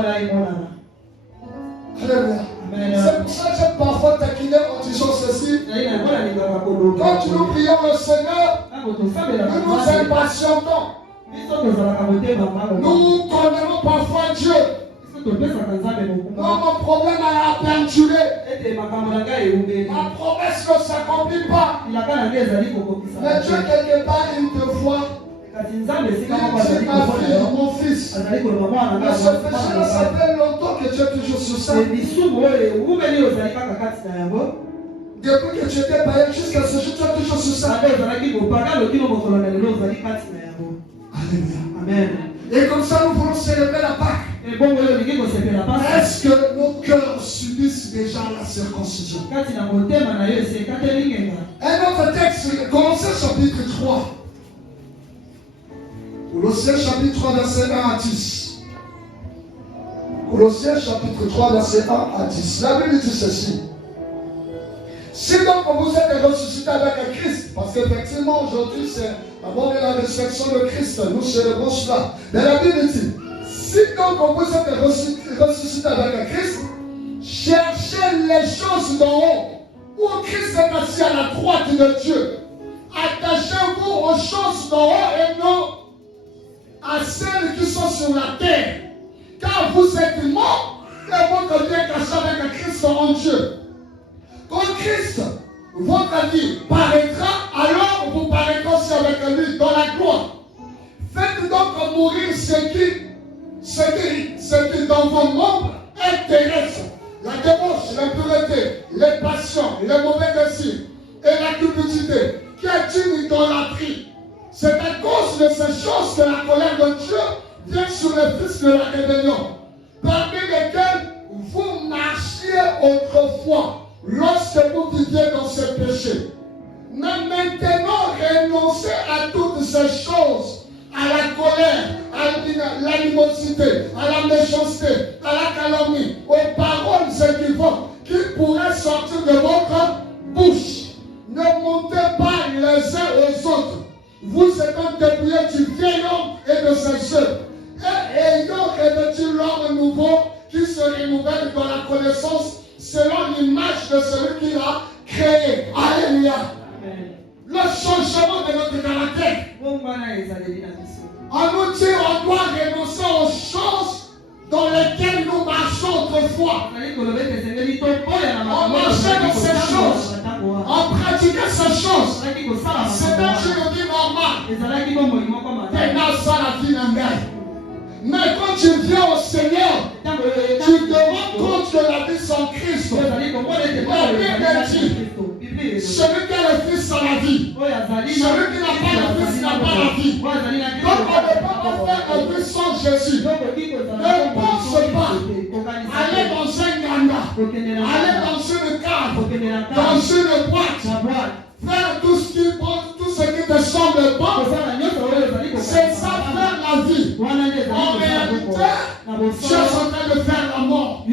Alléluia. C'est pour ça que j'aime parfois taquiner en disant ceci. Quand nous prions le Seigneur, nous nous impatientons. Nous condamnons parfois Dieu. Non, mon problème a perduré. Ma promesse ne s'accomplit pas. Mais Dieu, quelque part, il te voit. Il dit, ma fille, mon fils. Mais ce péché, ça fait longtemps que tu es toujours sur ça. Depuis que tu étais païen jusqu'à ce jour, tu es toujours sur ça. Alléluia. Amen. Et comme ça, nous voulons célébrer la Pâque. Est-ce que nos cœurs subissent déjà la circoncision? Un autre texte, Colossiens chapitre 3. Colossiens chapitre 3, verset 1 à 10. Colossiens chapitre 3, verset 1 à 10. La Bible dit ceci. Si donc vous êtes ressuscité avec Christ, parce qu'effectivement aujourd'hui c'est la mort et la résurrection de Christ, nous célébrons cela. Mais la Bible dit, si donc vous êtes ressuscité avec Christ, cherchez les choses d'en haut, où Christ est assis à la droite de Dieu. Attachez-vous aux choses d'en haut et non à celles qui sont sur la terre. Car vous êtes morts et votre vie est cachée avec Christ en Dieu. Quand Christ, votre vie, paraîtra, alors vous paraîtrez aussi avec lui dans la gloire. Faites donc mourir ce qui dans vos membres est terrestre. La débauche, l'impureté, les passions, les mauvais désirs et la cupidité, qui est une idolâtrie. C'est à cause de ces choses que la colère de Dieu vient sur les fils de la rébellion, parmi lesquels vous marchiez autrefois, lorsque vous viviez dans ce péché. Mais maintenant, renoncez à toutes ces choses, à la colère, à l'animosité, à la méchanceté, à la calomnie, aux paroles équivoques qui pourraient sortir de votre bouche. Ne montez pas les uns aux autres, vous étant dépouillés du vieil homme et de ses œuvres, et ayant revêtu l'homme nouveau qui se renouvelle dans la connaissance selon l'image de celui qui l'a créé. Alléluia. Le changement de notre caractère. On nous dit on doit renoncer aux choses dans lesquelles nous marchons autrefois. On marchait dans ces choses. On pratiquait ces choses. C'était une vie normale. Maintenant, ça la vie d'un gars. Mais quand tu viens au Seigneur, tu te rends compte que la vie sans Christ, la Bible dit, celui qui a le Fils a la vie, celui qui n'a pas le Fils n'a pas la vie. Donc on ne peut pas faire la vie sans Jésus. Ne pense pas aller dans un ganda, aller dans une cave, dans une boîte, faire tout ce qui te semble bon. C'est ça faire la vie. En réalité, tu es en train de faire la mort.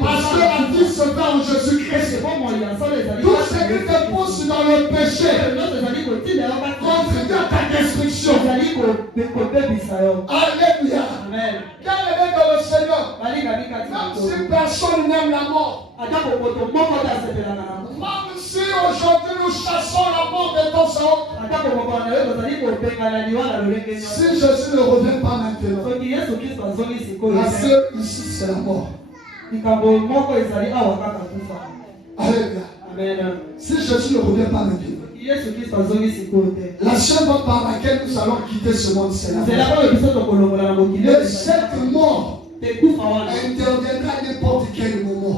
Parce que la vie se fait en Jésus-Christ. Tout ce qui te pousse dans le péché contribue à ta destruction. Alléluia. Quel est dans le Seigneur? Même Même si personne n'aime la mort. Même si aujourd'hui nous chassons la mort de temps à autre. Si Jésus ne revient pas maintenant, la seule issue c'est la mort. Alléluia. Si Jésus ne revient pas maintenant, la seule mort par laquelle nous allons quitter ce monde, c'est la mort. Et cette mort interviendra à n'importe quel moment.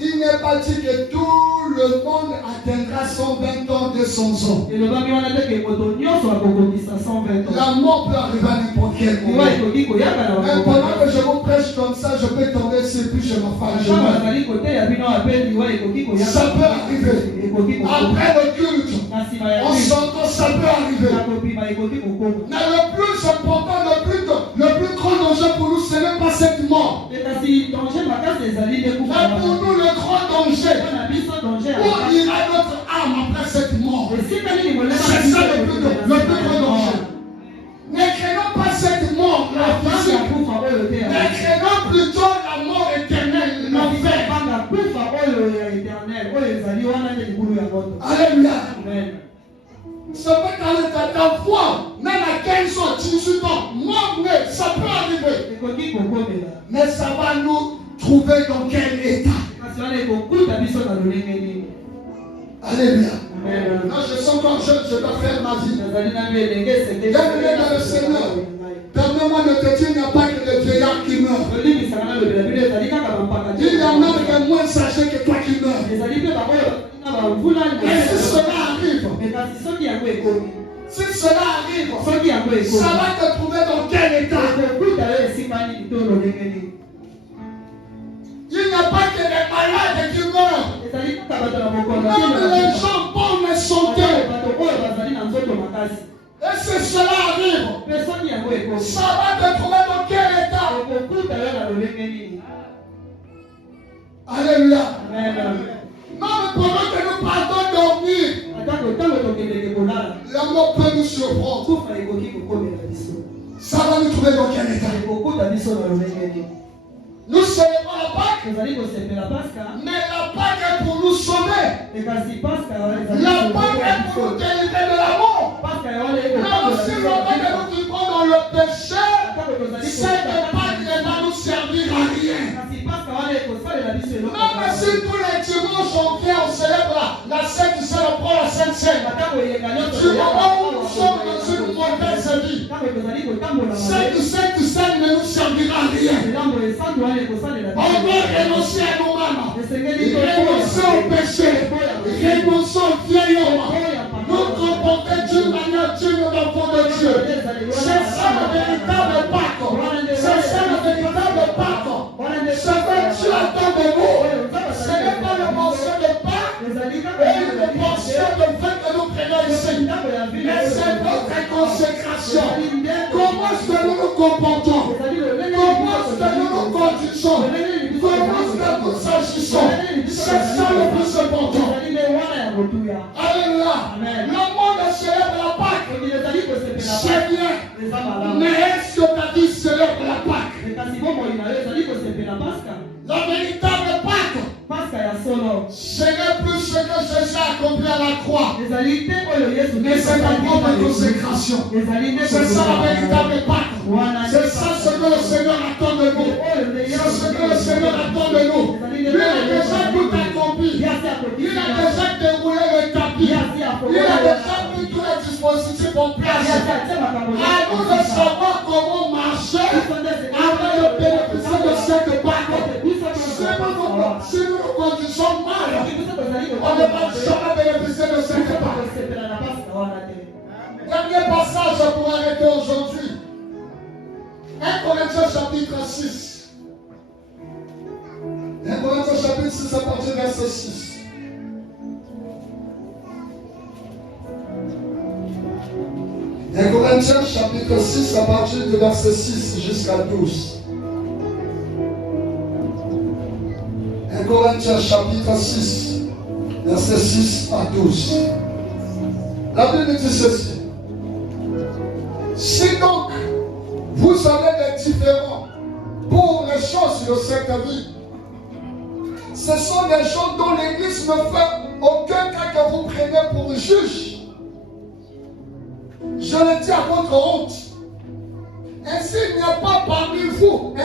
Il n'est pas dit que tout le monde atteindra 120 ans, 200 ans. La mort peut arriver à n'importe quel moment. Même pendant que je vous prêche comme ça, je peux tomber sur puis je m'enfale. Ça peut arriver. Après le culte, on s'entend, ça peut arriver. Mais le plus important, le plus grand danger pour nous, ce n'est pas cette mort. Mais pour nous, le grand danger, où ira notre âme après cette mort? C'est ça le plus grand danger. Ne craignons pas cette mort, la physique. Ne craignons plutôt la mort éternelle, l'enfer. Alléluia. Ça peut aller ta foi, même à 15 ans, 18 ans, mort, mais ça peut arriver. Mais ça va nous trouver dans quel état? Alléluia. Là, je sens quand je dois faire ma vie. Bienvenue dans le Seigneur. Permets-moi de te dire, il n'y a pas que les vieillards qui meurent. Il y en a qui sont moins âgés que toi qui meurs. Et si cela arrive, ça va te trouver dans quel état? Il n'y a pas que les malades qui meurent. Même les gens bonnes et santé. Et si cela arrive, ça va te trouver dans quel état? Alléluia. Non, mais pendant que nous partons dormir, la mort peut nous surprendre. Ça va nous trouver dans quel état? Nous célébrons la Pâque, mais la Pâque est pour nous sauver. La Pâque est pour nous délivrer de la mort. Mais aussi longtemps que nous vivons dans le péché, cette Pâque ne va nous servir à rien. Même si tous les dimanches on vient, on célèbre la Sainte Seine, on prend la Sainte Seine. Du moment où nous sommes dans une mauvaise vie, cette Sainte Seine ne nous servira à rien. On doit renoncer à nous-mêmes, renoncer au péché, renoncer au vieil homme, nous comporter d'une manière digne d'enfant de Dieu. C'est ça le véritable Pâque. C'est ça le véritable Pâque. Ce que Dieu attend de nous, ce n'est pas le morceau de Pâque et le morceau de fait que nous prenons ici, mais c'est notre consécration. Comment est-ce que nous nous comportons? Comment est-ce que nous nous conduisons? Comment est-ce que nous s'agissons? C'est ça le plus important. Alléluia. Le monde célèbre la Pâque. C'est bien. Mais est-ce que ta vie célèbre la Pâque? La véritable Pâque, ce n'est plus ce que Jésus a accompli à la croix, mais c'est la propre consécration. C'est ça la véritable Pâque. C'est ça ce que le Seigneur attend de nous. C'est ce que le Seigneur attend de nous. Lui a déjà tout accompli. Il a déjà déroulé le tapis. Il a déjà mis tous les dispositifs en place. À nous de savoir comment marcher afin de bénéficier de cette Pâque. Si nous nous conduisons mal, on ne va jamais bénéficier de cette Pâque. Dernier passage pour arrêter aujourd'hui. 1 Corinthiens chapitre 6. 1 Corinthiens chapitre 6 à partir du verset 6. 1 Corinthiens chapitre 6 à partir du verset 6 jusqu'à 12. 1 Corinthiens chapitre 6, verset 6 à 12. La Bible dit ceci. Si donc vous avez des différends pour les des choses au sein de ta vie. Ce sont des gens dont l'Église ne fait aucun cas que vous prenez pour juge. Je le dis à votre honte. Ainsi, il n'y a pas parmi vous, pas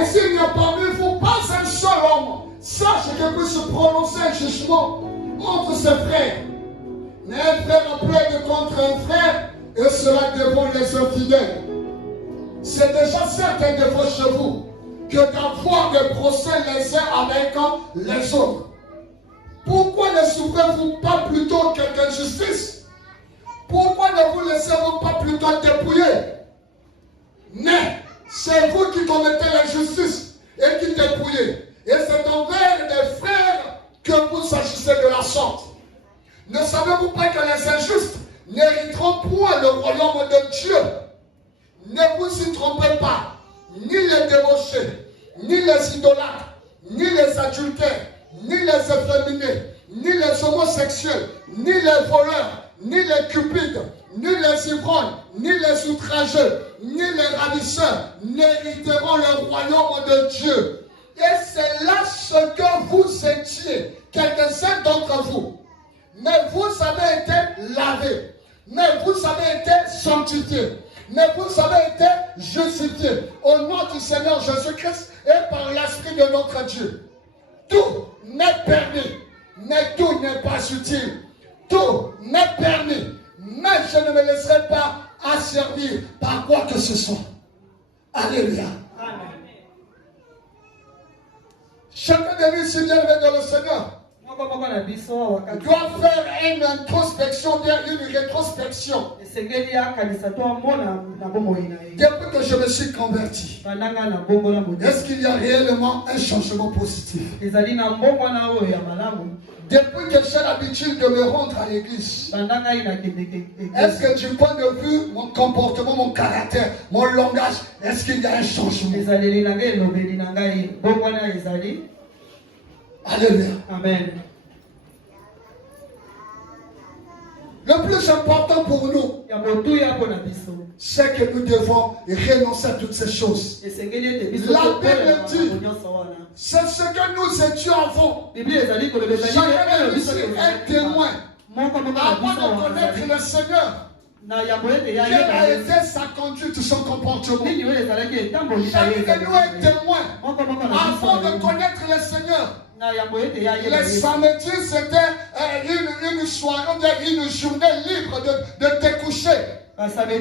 un seul homme, sache que puisse se prononcer un jugement contre ses frères. Mais un frère plaide contre un frère, et cela devant les infidèles. C'est déjà certain de vos chez vous que d'avoir des procès les uns avec les autres. Pourquoi ne souffrez-vous pas plutôt quelqu'un de justice? Pourquoi ne vous laissez-vous pas plutôt dépouiller? Mais c'est vous qui commettez la justice et qui dépouillez. Et c'est envers des frères que vous agissez de la sorte. Ne savez-vous pas que les injustes n'hériteront point le royaume de Dieu? Ne vous y trompez pas, ni les débauchés, ni les idolâtres, ni les adultères, ni les efféminés, ni les homosexuels, ni les voleurs, ni les cupides, ni les ivrognes, ni les outrageux, ni les ravisseurs n'hériteront le royaume de Dieu. Et c'est là ce que vous étiez, quelques-uns d'entre vous. Mais vous avez été lavés, mais vous avez été sanctifiés, mais vous avez été justifiés au nom du Seigneur Jésus-Christ et par l'Esprit de notre Dieu. Tout n'est permis, mais tout n'est pas utile. Tout n'est permis, mais je ne me laisserai pas asservir par quoi que ce soit. Alléluia. Amen. Chacun de nous, si bien aimé dans le Seigneur, doit faire une introspection, une rétrospection. Depuis que je me suis converti, est-ce qu'il y a réellement un changement positif? Depuis que j'ai l'habitude de me rendre à l'église, est-ce que du point de vue, mon comportement, mon caractère, mon langage, est-ce qu'il y a un changement? Alléluia. Amen. Le plus important pour nous, c'est que nous devons renoncer à toutes ces choses. La Bible dit, c'est ce que nous étions avant. Chacun de nous est un témoin. Avant de connaître le Seigneur, quelle a été sa conduite, son comportement? Chacun de nous est témoin. Avant de connaître le Seigneur, les samedis, c'était une soirée, une journée libre de te coucher. Chacun de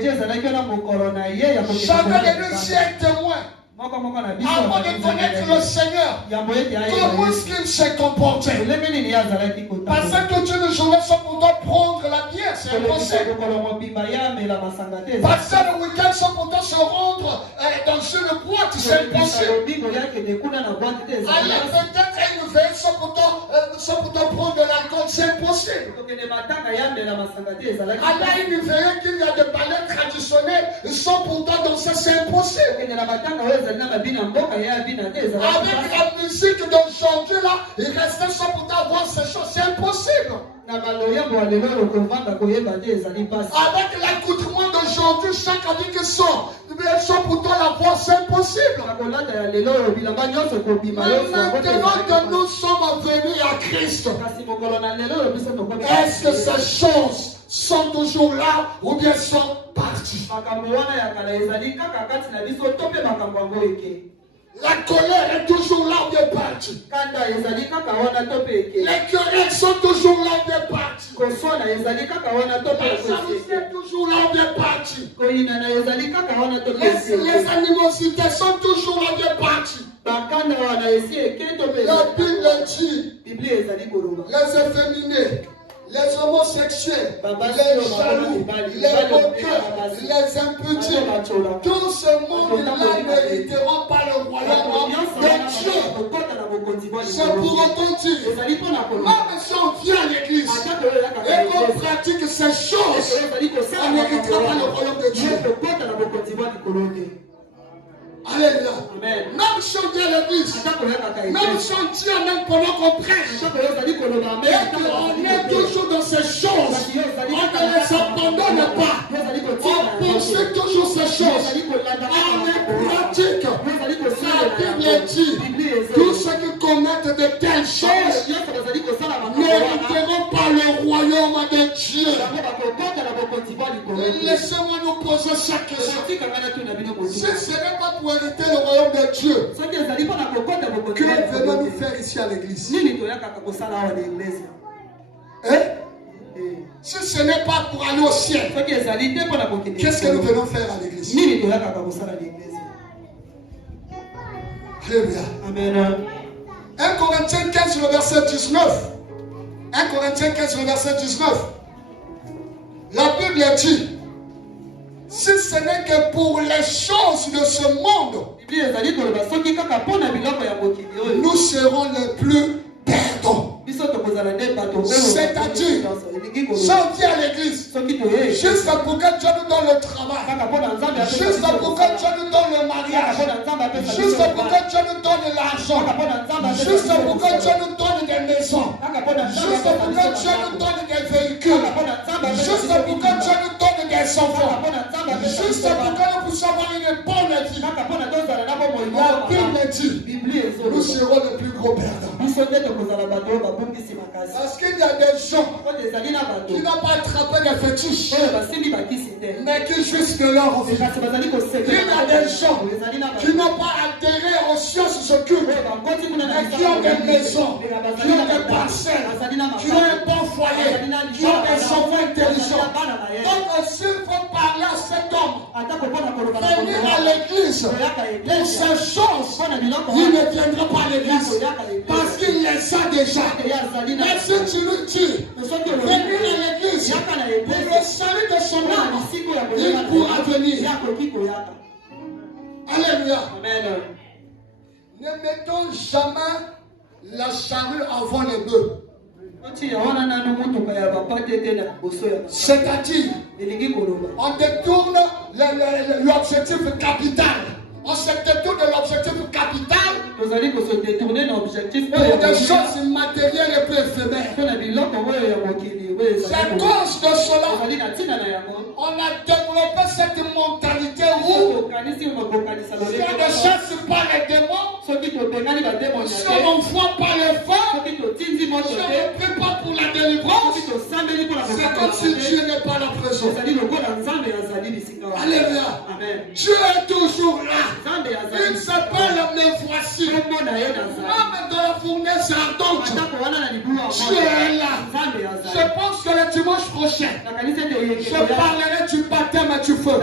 nous est témoin. Avant de connaître le Seigneur, comment est-ce qu'il s'est comporté? Parce que Dieu ne jouait pas pour toi prendre la bière, c'est impossible. Parce que le week-end, sans pour toi se rendre dans une boîte, c'est impossible. Aller peut-être à une veille sans pour toi prendre de l'alcool, c'est impossible. Aller à une veille qu'il y a des ballets traditionnels sans pour toi danser, c'est impossible. Avec la musique d'aujourd'hui là, il restait sans pourtant avoir ces choses, c'est impossible. Avec l'accoutrement d'aujourd'hui, chaque année qui sort, sans pourtant la voix, c'est impossible. Maintenant que nous sommes venus à Christ, est-ce que ces choses sont toujours là ou bien sont parties? La colère est toujours là ou bien partie? Les querelles sont toujours là ou bien parties? Les est toujours là ou bien parties? Les animosités sont toujours là ou bien parties? La Bible dit, les efféminés, les homosexuels, les jaloux, les moqueurs, les impudiques, tout ce monde-là n'hériteront pas le royaume de Dieu. C'est pour autant dire, même si on vient à l'église et qu'on pratique ces choses, on n'héritera pas le royaume de Dieu. Alléluia. Même si on vient à l'église, même si on tient même pendant qu'on prêche, et qu'on est toujours dans ces choses, on ne les abandonne pas. On poursuit toujours ces choses. On les pratique. Ça Bible dit, tous ceux qui commettent de telles choses n'hériteront pas le royaume de Dieu. Laissez-moi nous poser cette question. Si ce n'est pas pour hériter le royaume de Dieu, que venons-nous faire ici à l'église? Hein? Si ce n'est pas pour aller au ciel, qu'est-ce que nous venons faire à l'église? Alléluia. Amen. 1 Corinthiens 15, le verset 19. 1 Corinthiens 15, le verset 19. La Bible dit, si ce n'est que pour les choses de ce monde, nous serons les plus perdants. C'est-à-dire, sortir à l'église, juste pour que Dieu nous donne le travail, juste pour que Dieu nous donne le mariage, juste pour que Dieu nous donne l'argent, juste pour que Dieu nous donne des maisons, juste pour que Dieu nous donne des véhicules, juste pour que Dieu nous donne des enfants, juste pour que nous puissions avoir une bonne vie. La Bible dit, nous serons les plus gros perdants. Parce qu'il y a des gens qui n'ont pas attrapé des fétiches, mais qui jouissent de leur vie. Il y a des gens qui n'ont pas adhéré aux sciences occultes, mais qui ont des maisons, qui ont des parcelles, qui ont un bon foyer, qui ont des enfants intelligents. Donc s'il faut parler à cet homme, venir à l'église pour ces choses, il ne viendra pas à l'église parce qu'il les a déjà. Mais si tu nous dis, venir à l'église pour le salut de son âme, il pourra venir. Alléluia. Amen. Ne mettons jamais la charrue avant les bœufs. C'est-à-dire, on détourne l'objectif capital. On se détourne de l'objectif capital pour des choses matérielles et peu éphémères. C'est à cause de cela on a développé cette mentalité où si on ne chasse pas les démons, si on n'envoie pas le feu, si on ne prie pas pour la délivrance, c'est comme si Dieu n'est pas là présent. Alléluia. Dieu est toujours là. Il s'appelle me voici. Même dans la fournaise ardente, Dieu est là. Je pense que le dimanche prochain, je parlerai du baptême du feu.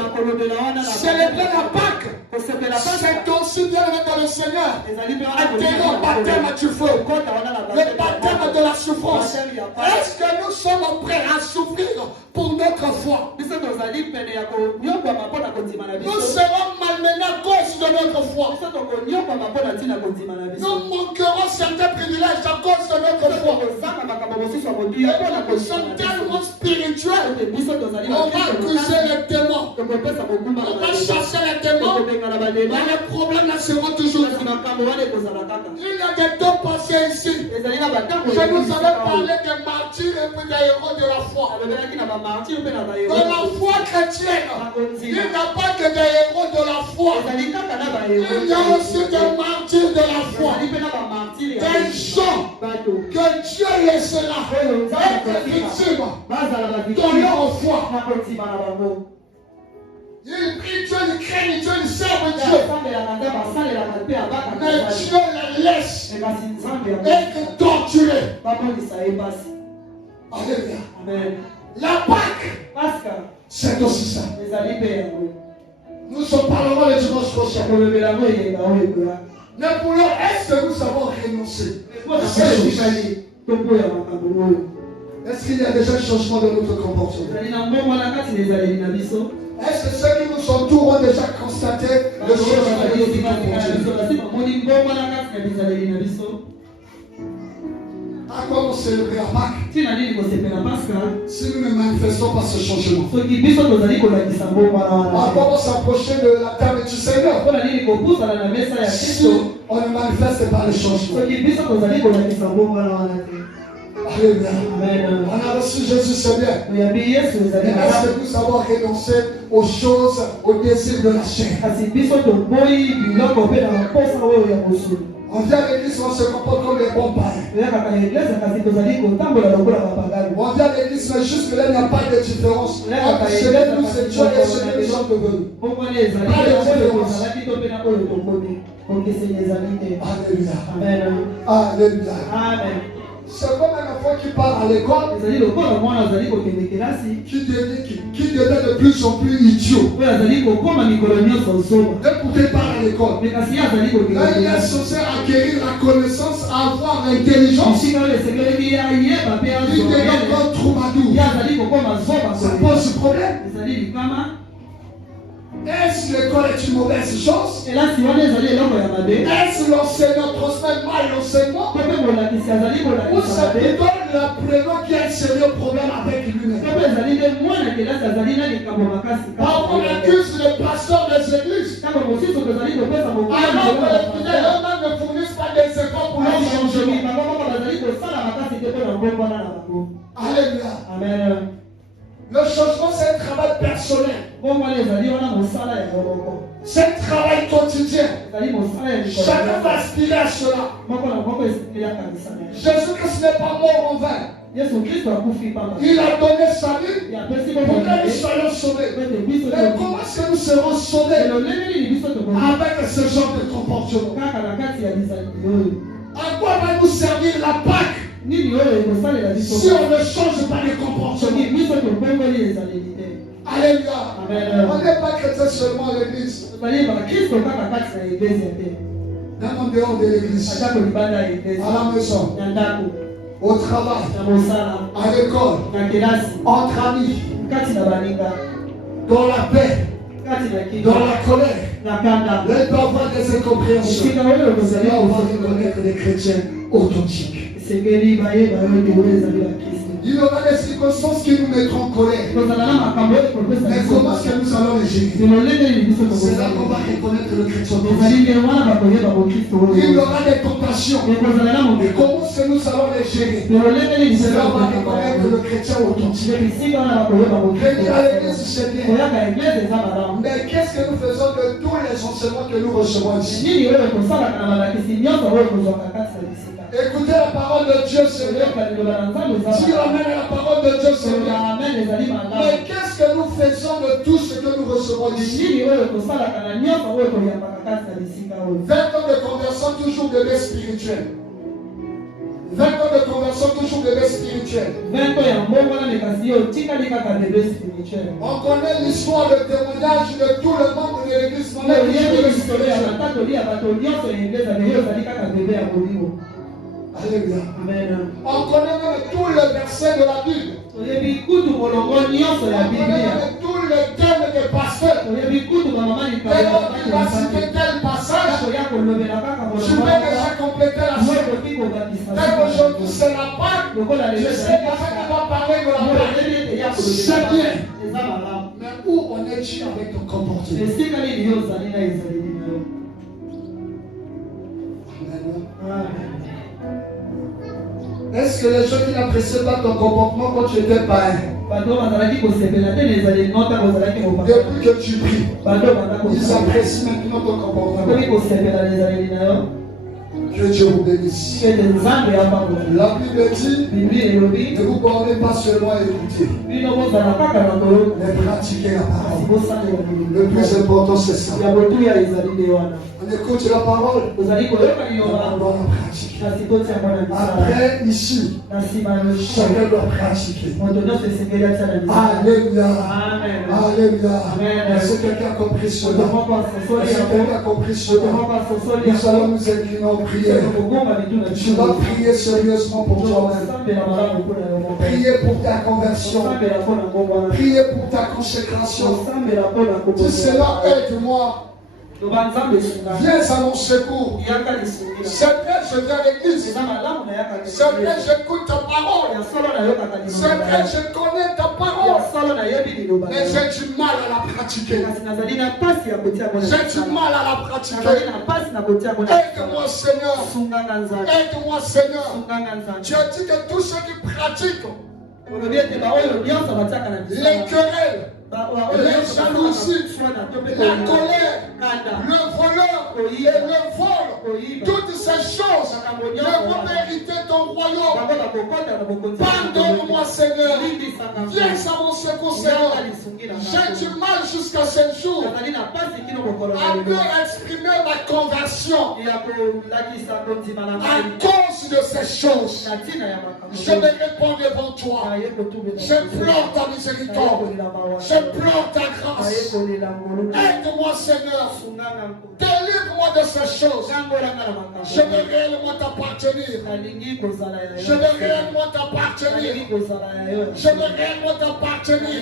Célébrer la Pâque, c'est aussi bien dans le Seigneur. Atteindre au baptême du feu, le baptême de la souffrance. Est-ce que nous sommes prêts à souffrir pour notre foi? Nous serons malmenés à cause de notre foi. Nous manquerons certains privilèges à cause de notre foi. Nous sommes tellement spirituels. On va accuser les démons. On va chasser les démons. Mais les problèmes là seront toujours là. Il y a des deux pensées ici. Je nous avais parlé des martyrs et puis des héros de la foi. Dans la foi chrétienne, il n'y a pas que des héros de la foi. Il y a aussi des martyrs de la foi. Des gens que Dieu laissera être victimes dans leur foi. Ils prient Dieu, ils craignent Dieu, ils servent Dieu. Mais Dieu les laisse être torturés. Alléluia. La Pâque, c'est aussi ça. Nous en parlerons le dimanche prochain. Mais pour l'heure, est-ce que nous avons renoncé à ces choses? Est-ce qu'il y a déjà un changement de notre comportement? Est-ce que ceux qui nous entourent ont déjà constaté le changement de notre comportement? À quoi on célébrer la Pâque si nous ne manifestons pas ce changement? À quoi on s'approcher de la table du Seigneur si on ne manifeste pas le changement? Alléluia. Amen. On a reçu Jésus, c'est bien. Mais est-ce que nous avons renoncé aux choses, aux désirs de la chair? On vient à l'église, on se comporte comme les bons païens. On vient à l'église, mais jusque-là, il n'y a pas de différence. Entre ce que nous étions et ce que nous sommes devenus. Alléluia. Amen. Alléluia. Amen. C'est comme un enfant qui part à l'école, qui devient de plus en plus idiot. Ne pouvait pas à l'école. Là, il est censé acquérir la connaissance, avoir l'intelligence. Il devient comme troubadour. Ça pose problème. Est-ce que l'école est une mauvaise chose? Est-ce l'enseignant transmet mal l'enseignement? Ou c'est plutôt l'apprenant qui a un sérieux problème avec lui-même? Parfois on accuse les pasteurs des églises. Alors que les fidèles eux-mêmes ne fournissent pas des efforts pour leur changement. Alléluia. Amen. Le changement, c'est un travail personnel. C'est un travail quotidien. Chacun va aspirer à cela. Jésus-Christ n'est pas mort en vain. Il a donné sa vie pour que nous soyons sauvés. Mais comment est-ce que nous serons sauvés avec ce genre de comportement? À quoi va nous servir la Pâque si on ne change pas de comportement? Alléluia. On n'est pas chrétien seulement à l'église. Même en dehors de l'église, à la maison, au travail, à l'école, entre amis, dans la paix, dans la colère. Là, il peut y avoir des incompréhensions. C'est là où on va reconnaître les chrétiens authentiques. Il y aura des circonstances qui nous mettront en colère. Mais comment est-ce que nous allons les gérer? C'est là qu'on va reconnaître le chrétien. Il y aura des tentations. Mais comment est-ce que nous allons les gérer? C'est là qu'on va reconnaître le chrétien authentique. Venir à l'église, c'est bien. Mais qu'est-ce que nous faisons de tous les enseignements que nous recevons ici? Écoutez la parole de Dieu, Seigneur. Dire amen à la parole de Dieu, Seigneur. Mais qu'est-ce que nous faisons de tout ce que nous recevons ici? 20 ans de conversion, toujours bébé spirituel. 20 ans de conversion, toujours bébé spirituel. On connaît l'histoire, le témoignage de tout le monde de l'église. On est bébé spirituel. Alléluia. Amen. On connaît même tous les versets de la Bible. On connaît même tous les thèmes des pasteurs. Et donc, il va citer tel passage. Je vais déjà compléter la suite. Tel aujourd'hui, c'est la Pâque. Je sais qu'il va parler de la Pâque. C'est bien. Mais où on est-tu avec ton comportement? Amen. Est-ce que les gens qui n'appréciaient pas ton comportement quand tu étais païen, depuis que tu pries, ils apprécient maintenant ton comportement? Que Dieu vous bénisse. La Bible dit, ne vous bornez pas seulement à écouter, mais pratiquer la parole. Le plus important, c'est ça. On écoute la parole, on doit la pratiquer. Après, ici, chacun doit pratiquer. Alléluia. Alléluia. Est-ce que quelqu'un a compris cela? Est-ce que quelqu'un a compris cela? Nous allons nous incliner en prière. Tu vas prier sérieusement pour toi-même. Prier pour ta conversion. Prier pour ta consécration. Dis cela, aide-moi Viens à mon secours. C'est vrai, je viens à l'église. C'est vrai, j'écoute ta parole. C'est vrai, je connais ta parole. Mais j'ai du mal à la pratiquer. J'ai du mal à la pratiquer. Aide-moi, Seigneur. Aide-moi, Seigneur. Tu as dit que tous ceux qui pratiquent les querelles, les jalousies, la colère, le voleur et le vol, toutes ces choses ne vont mériter ton royaume. Pardonne-moi, Seigneur. Viens à mon secours, Seigneur. J'ai du mal jusqu'à ce jour à me exprimer ma conversion à cause de ces choses. Je me réponds devant toi. Je pleure ta miséricorde. Je pleure ta grâce. Aide-moi, Seigneur. Délivre-moi de ces choses. Je veux réellement t'appartenir. Je veux réellement t'appartenir. Je veux réellement t'appartenir.